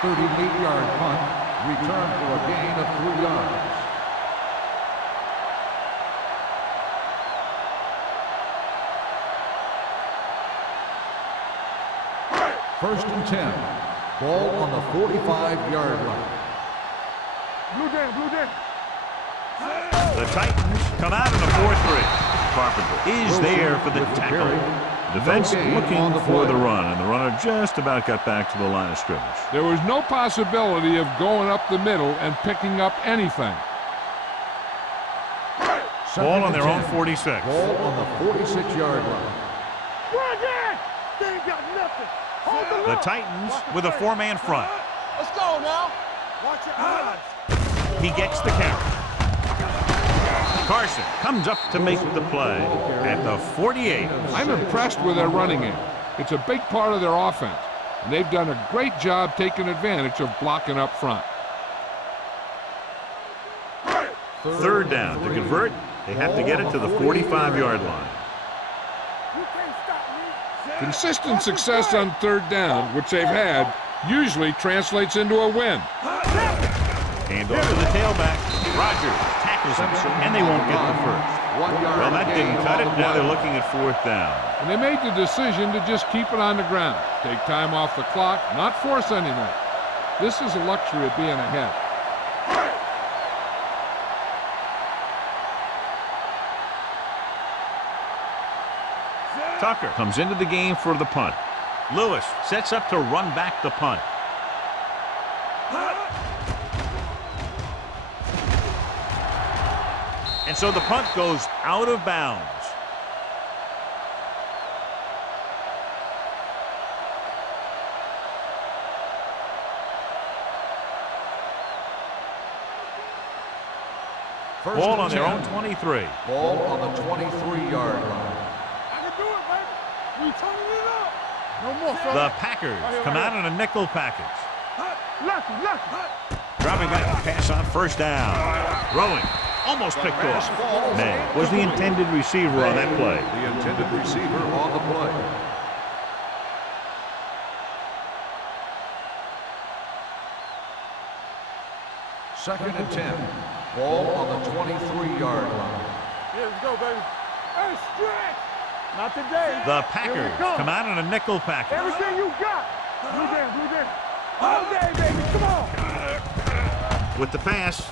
38-yard punt. Return for a gain of 3 yards. First and 10. Ball on the 45-yard line. Blue down. The Titans come out in a 4-3. Carpenter is there for the tackle. Defense looking for the run, and the runner just about got back to the line of scrimmage. There was no possibility of going up the middle and picking up anything. Ball on their own 46. Ball on the 46-yard line. Run again. They ain't got nothing. Hold the The line. Titans with a 4-man front. Let's go now. Watch your eyes. He gets the carry. Carson comes up to make the play at the 48. I'm impressed with their running game. It's a big part of their offense, and they've done a great job taking advantage of blocking up front. 3rd down. To convert, they have to get it to the 45-yard line. You can't stop me. Consistent success on 3rd down, which they've had, usually translates into a win. Hand off to the tailback. Rogers tackles him, and they won't get the first. 1 yard Well, that didn't gain cut on it. the Now they're play. looking at 4th down. And they made the decision to just keep it on the ground. Take time off the clock, not force anything. This is a luxury of being ahead. Tucker comes into the game for the punt. Lewis sets up to run back the punt. And so the punt goes out of bounds. First Ball and on their 10. own 23. Ball on the 23-yard line. I can do it, baby. We turning it up. No more, son. The Packers come out in a nickel package. Lucky, lucky. Dropping back to pass on 1st down. Throwing. Almost picked off. May was the intended receiver on that play. The intended receiver on the play. Second and 10. Ball on the 23-yard line. Here we go, baby. Hey, stretch. Not today. The Here Packers we come. come out in a nickel package. Everything you got. Blue down, blue down. All day, baby. Come on. With the pass,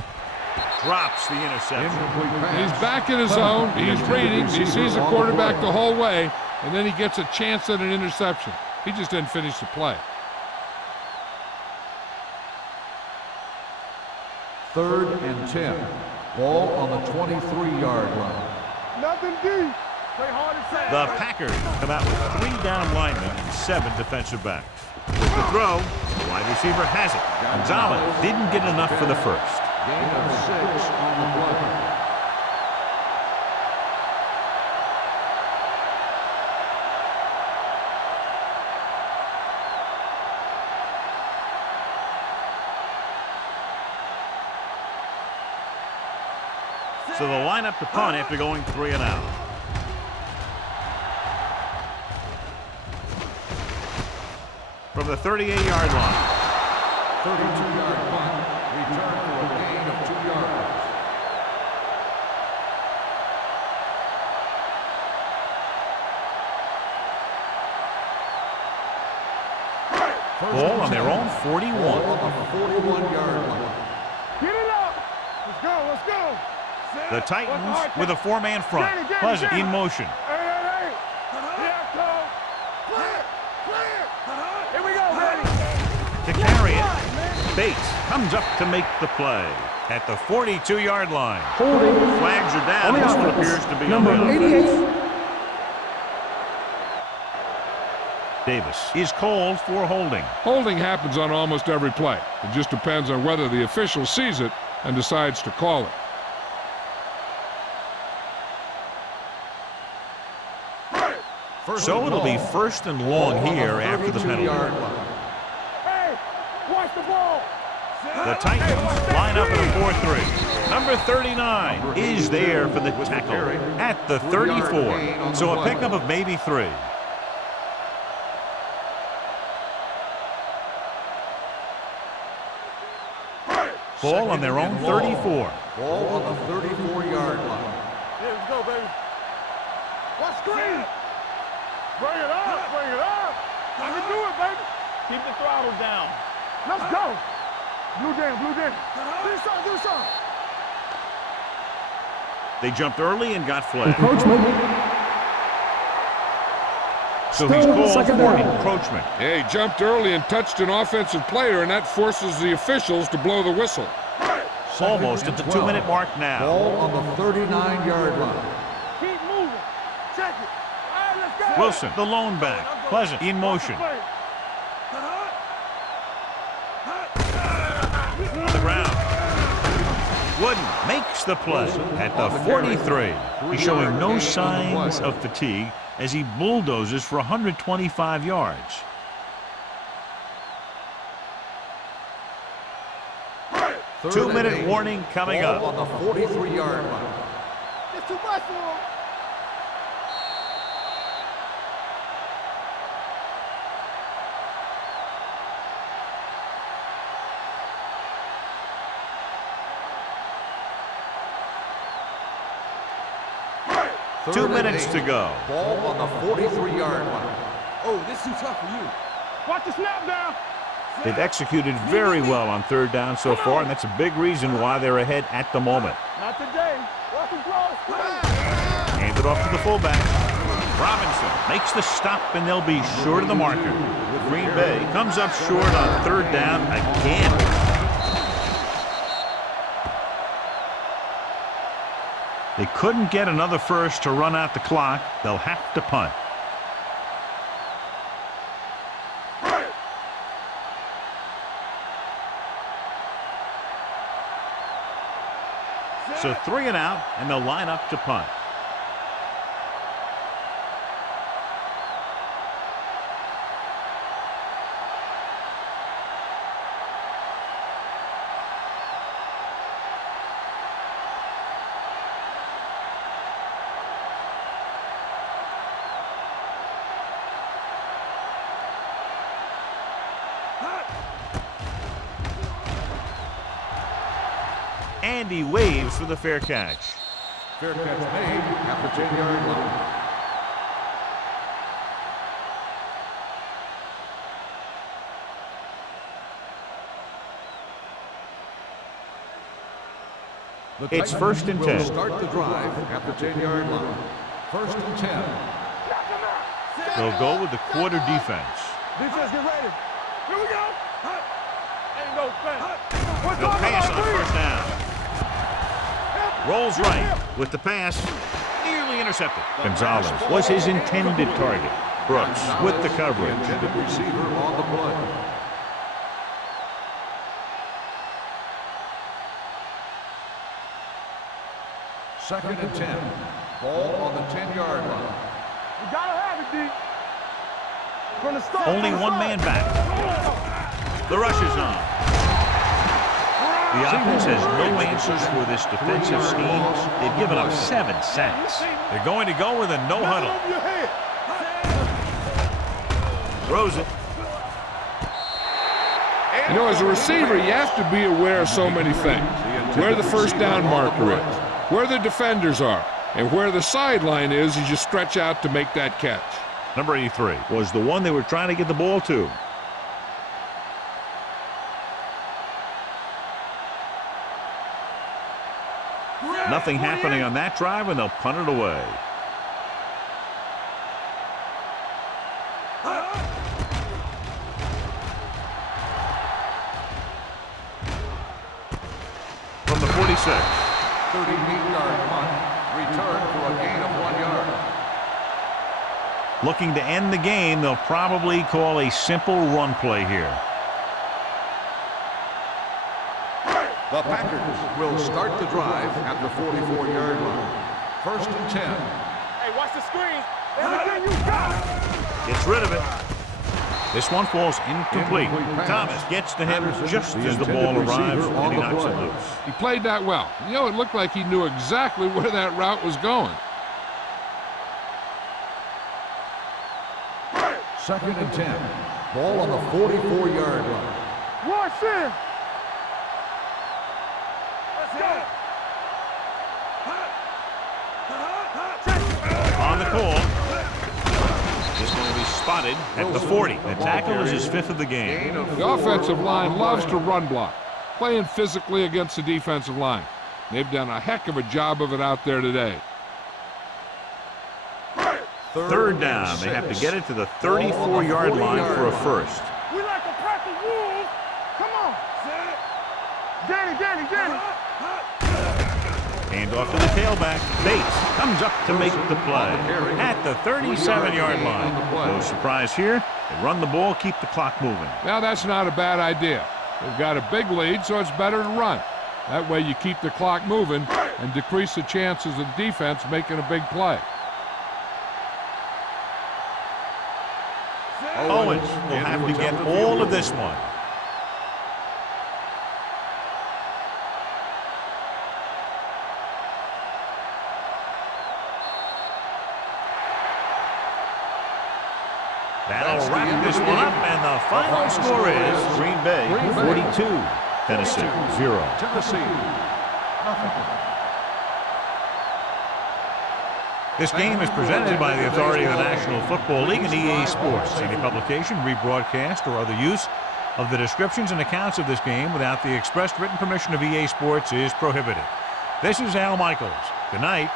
drops the interception. Incomplete pass. He's back in his zone. He's reading. He sees the quarterback the whole way, and then he gets a chance at an interception. He just didn't finish the play. Third and 10. Ball on the 23-yard line. Nothing deep. Play hard and fast. The Packers come out with 3 down linemen and 7 defensive backs. With the throw, the wide receiver has it. Gonzalez didn't get enough for the first. Gain of 6 on the play. So the lineup to punt after going 3 and out. From the 38-yard line. 32-yard punt. Return for a gain of 2 yards. Ball on their own 41. Ball on the 41-yard line. Get it up. Let's go, let's go. The Titans with a 4-man front. Pleasant in motion. Hey, hey, hey. Here I come. Clear, clear. Here we go, baby. To carry it, Bates comes up to make the play at the 42-yard line. Holding Flags are on down. the This one offense. appears to be Number on the offense. 88. Davis is called for holding. Holding happens on almost every play. It just depends on whether the official sees it and decides to call it. So it'll be 1st and long here after the penalty. Hey, watch the ball. The Titans line up in a 4-3. Number 39 is there for the tackle at the 34. So a pickup of maybe 3. Ball on their own 34. Ball on the 34-yard line. Here we go, baby. Watch screen. Bring it up, bring it up. I can do it, baby. Keep the throttle down. Let's go. Blue down, blue down. Do something, do something. They jumped early and got flagged. Encroachment. So he's Still called second for down. encroachment. Yeah, he jumped early and touched an offensive player, and that forces the officials to blow the whistle. Almost at the 2-minute mark now. Ball on the 39-yard line. Keep moving. Check it. All right, let's go. Wilson, the lone back. Pleasant in motion. On the ground. Wooden makes the play at the 43. He's showing no signs of fatigue as he bulldozes for 125 yards. Third 2-minute and 8. warning coming Ball up. on the 43-yard line. It's too much for him. Third 2 and minutes 8. to go. Ball on the 43-yard line. Oh, this too tough for you. Watch the snap down. They've executed very well on third down so far, and that's a big reason why they're ahead at the moment. Not today. Watch him close. Hand it off to the fullback. Robinson makes the stop, and they'll be short of the marker. Green Bay comes up short on third down again. They couldn't get another first to run out the clock. They'll have to punt. So 3 and out, and they'll line up to punt. And he waves for the fair catch. Fair catch made at the 10-yard line. It's 1st and 10. Will start the drive at the 10-yard line. 1st and 10. They'll go with the quarter defense. Defense, get ready. Here we go. Ain't no thing. What's They'll going pass on on? first down. Rolls right with the pass. Nearly intercepted. Gonzalez was his intended target. Brooks with the coverage. Intended receiver on the play. Second and 10. Ball on the 10-yard line. You gotta have it, D. From the start. Only one man back. The rush is on. The offense has no answers for this defensive scheme. They've given up 7 sacks. They're going to go with a no huddle. Throws it. You know, as a receiver, you have to be aware of so many things. Where the first down marker is, where the defenders are, and where the sideline is as you stretch out to make that catch. Number 83 was the one they were trying to get the ball to. Nothing happening on that drive, and they'll punt it away. From the 46. 38-yard punt. Return for a gain of 1 yard. Looking to end the game, they'll probably call a simple run play here. The Packers will start the drive at the 44-yard line. 1st and 10. Hey, watch the screen. Everything you got. Gets rid of it. This one falls incomplete. Thomas gets to him just as the ball arrives, and he knocks it loose. He played that well. You know, it looked like he knew exactly where that route was going. 2nd and 10. Ball on the 44-yard line. Watch it. On the call. This one will be spotted at the 40. The tackle is his 5th of the game. The offensive line loves to run block, playing physically against the defensive line. They've done a heck of a job of it out there today. 3rd down. They have to get it to the 34-yard line for a first. We like to pack the wolves. Come on. Danny. Hand off to the tailback. Bates comes up to make the play at the 37-yard line. No surprise here. They run the ball, keep the clock moving. Now, that's not a bad idea. They've got a big lead, so it's better to run. That way you keep the clock moving and decrease the chances of the defense making a big play. Owens will have to get all of this one. That'll wrap this one up, and the final score is Green Bay 42, Tennessee 0. Tennessee, nothing. This game is presented by the authority of the National Football League and EA Sports. Any publication, rebroadcast, or other use of the descriptions and accounts of this game without the expressed written permission of EA Sports is prohibited. This is Al Michaels. Good night.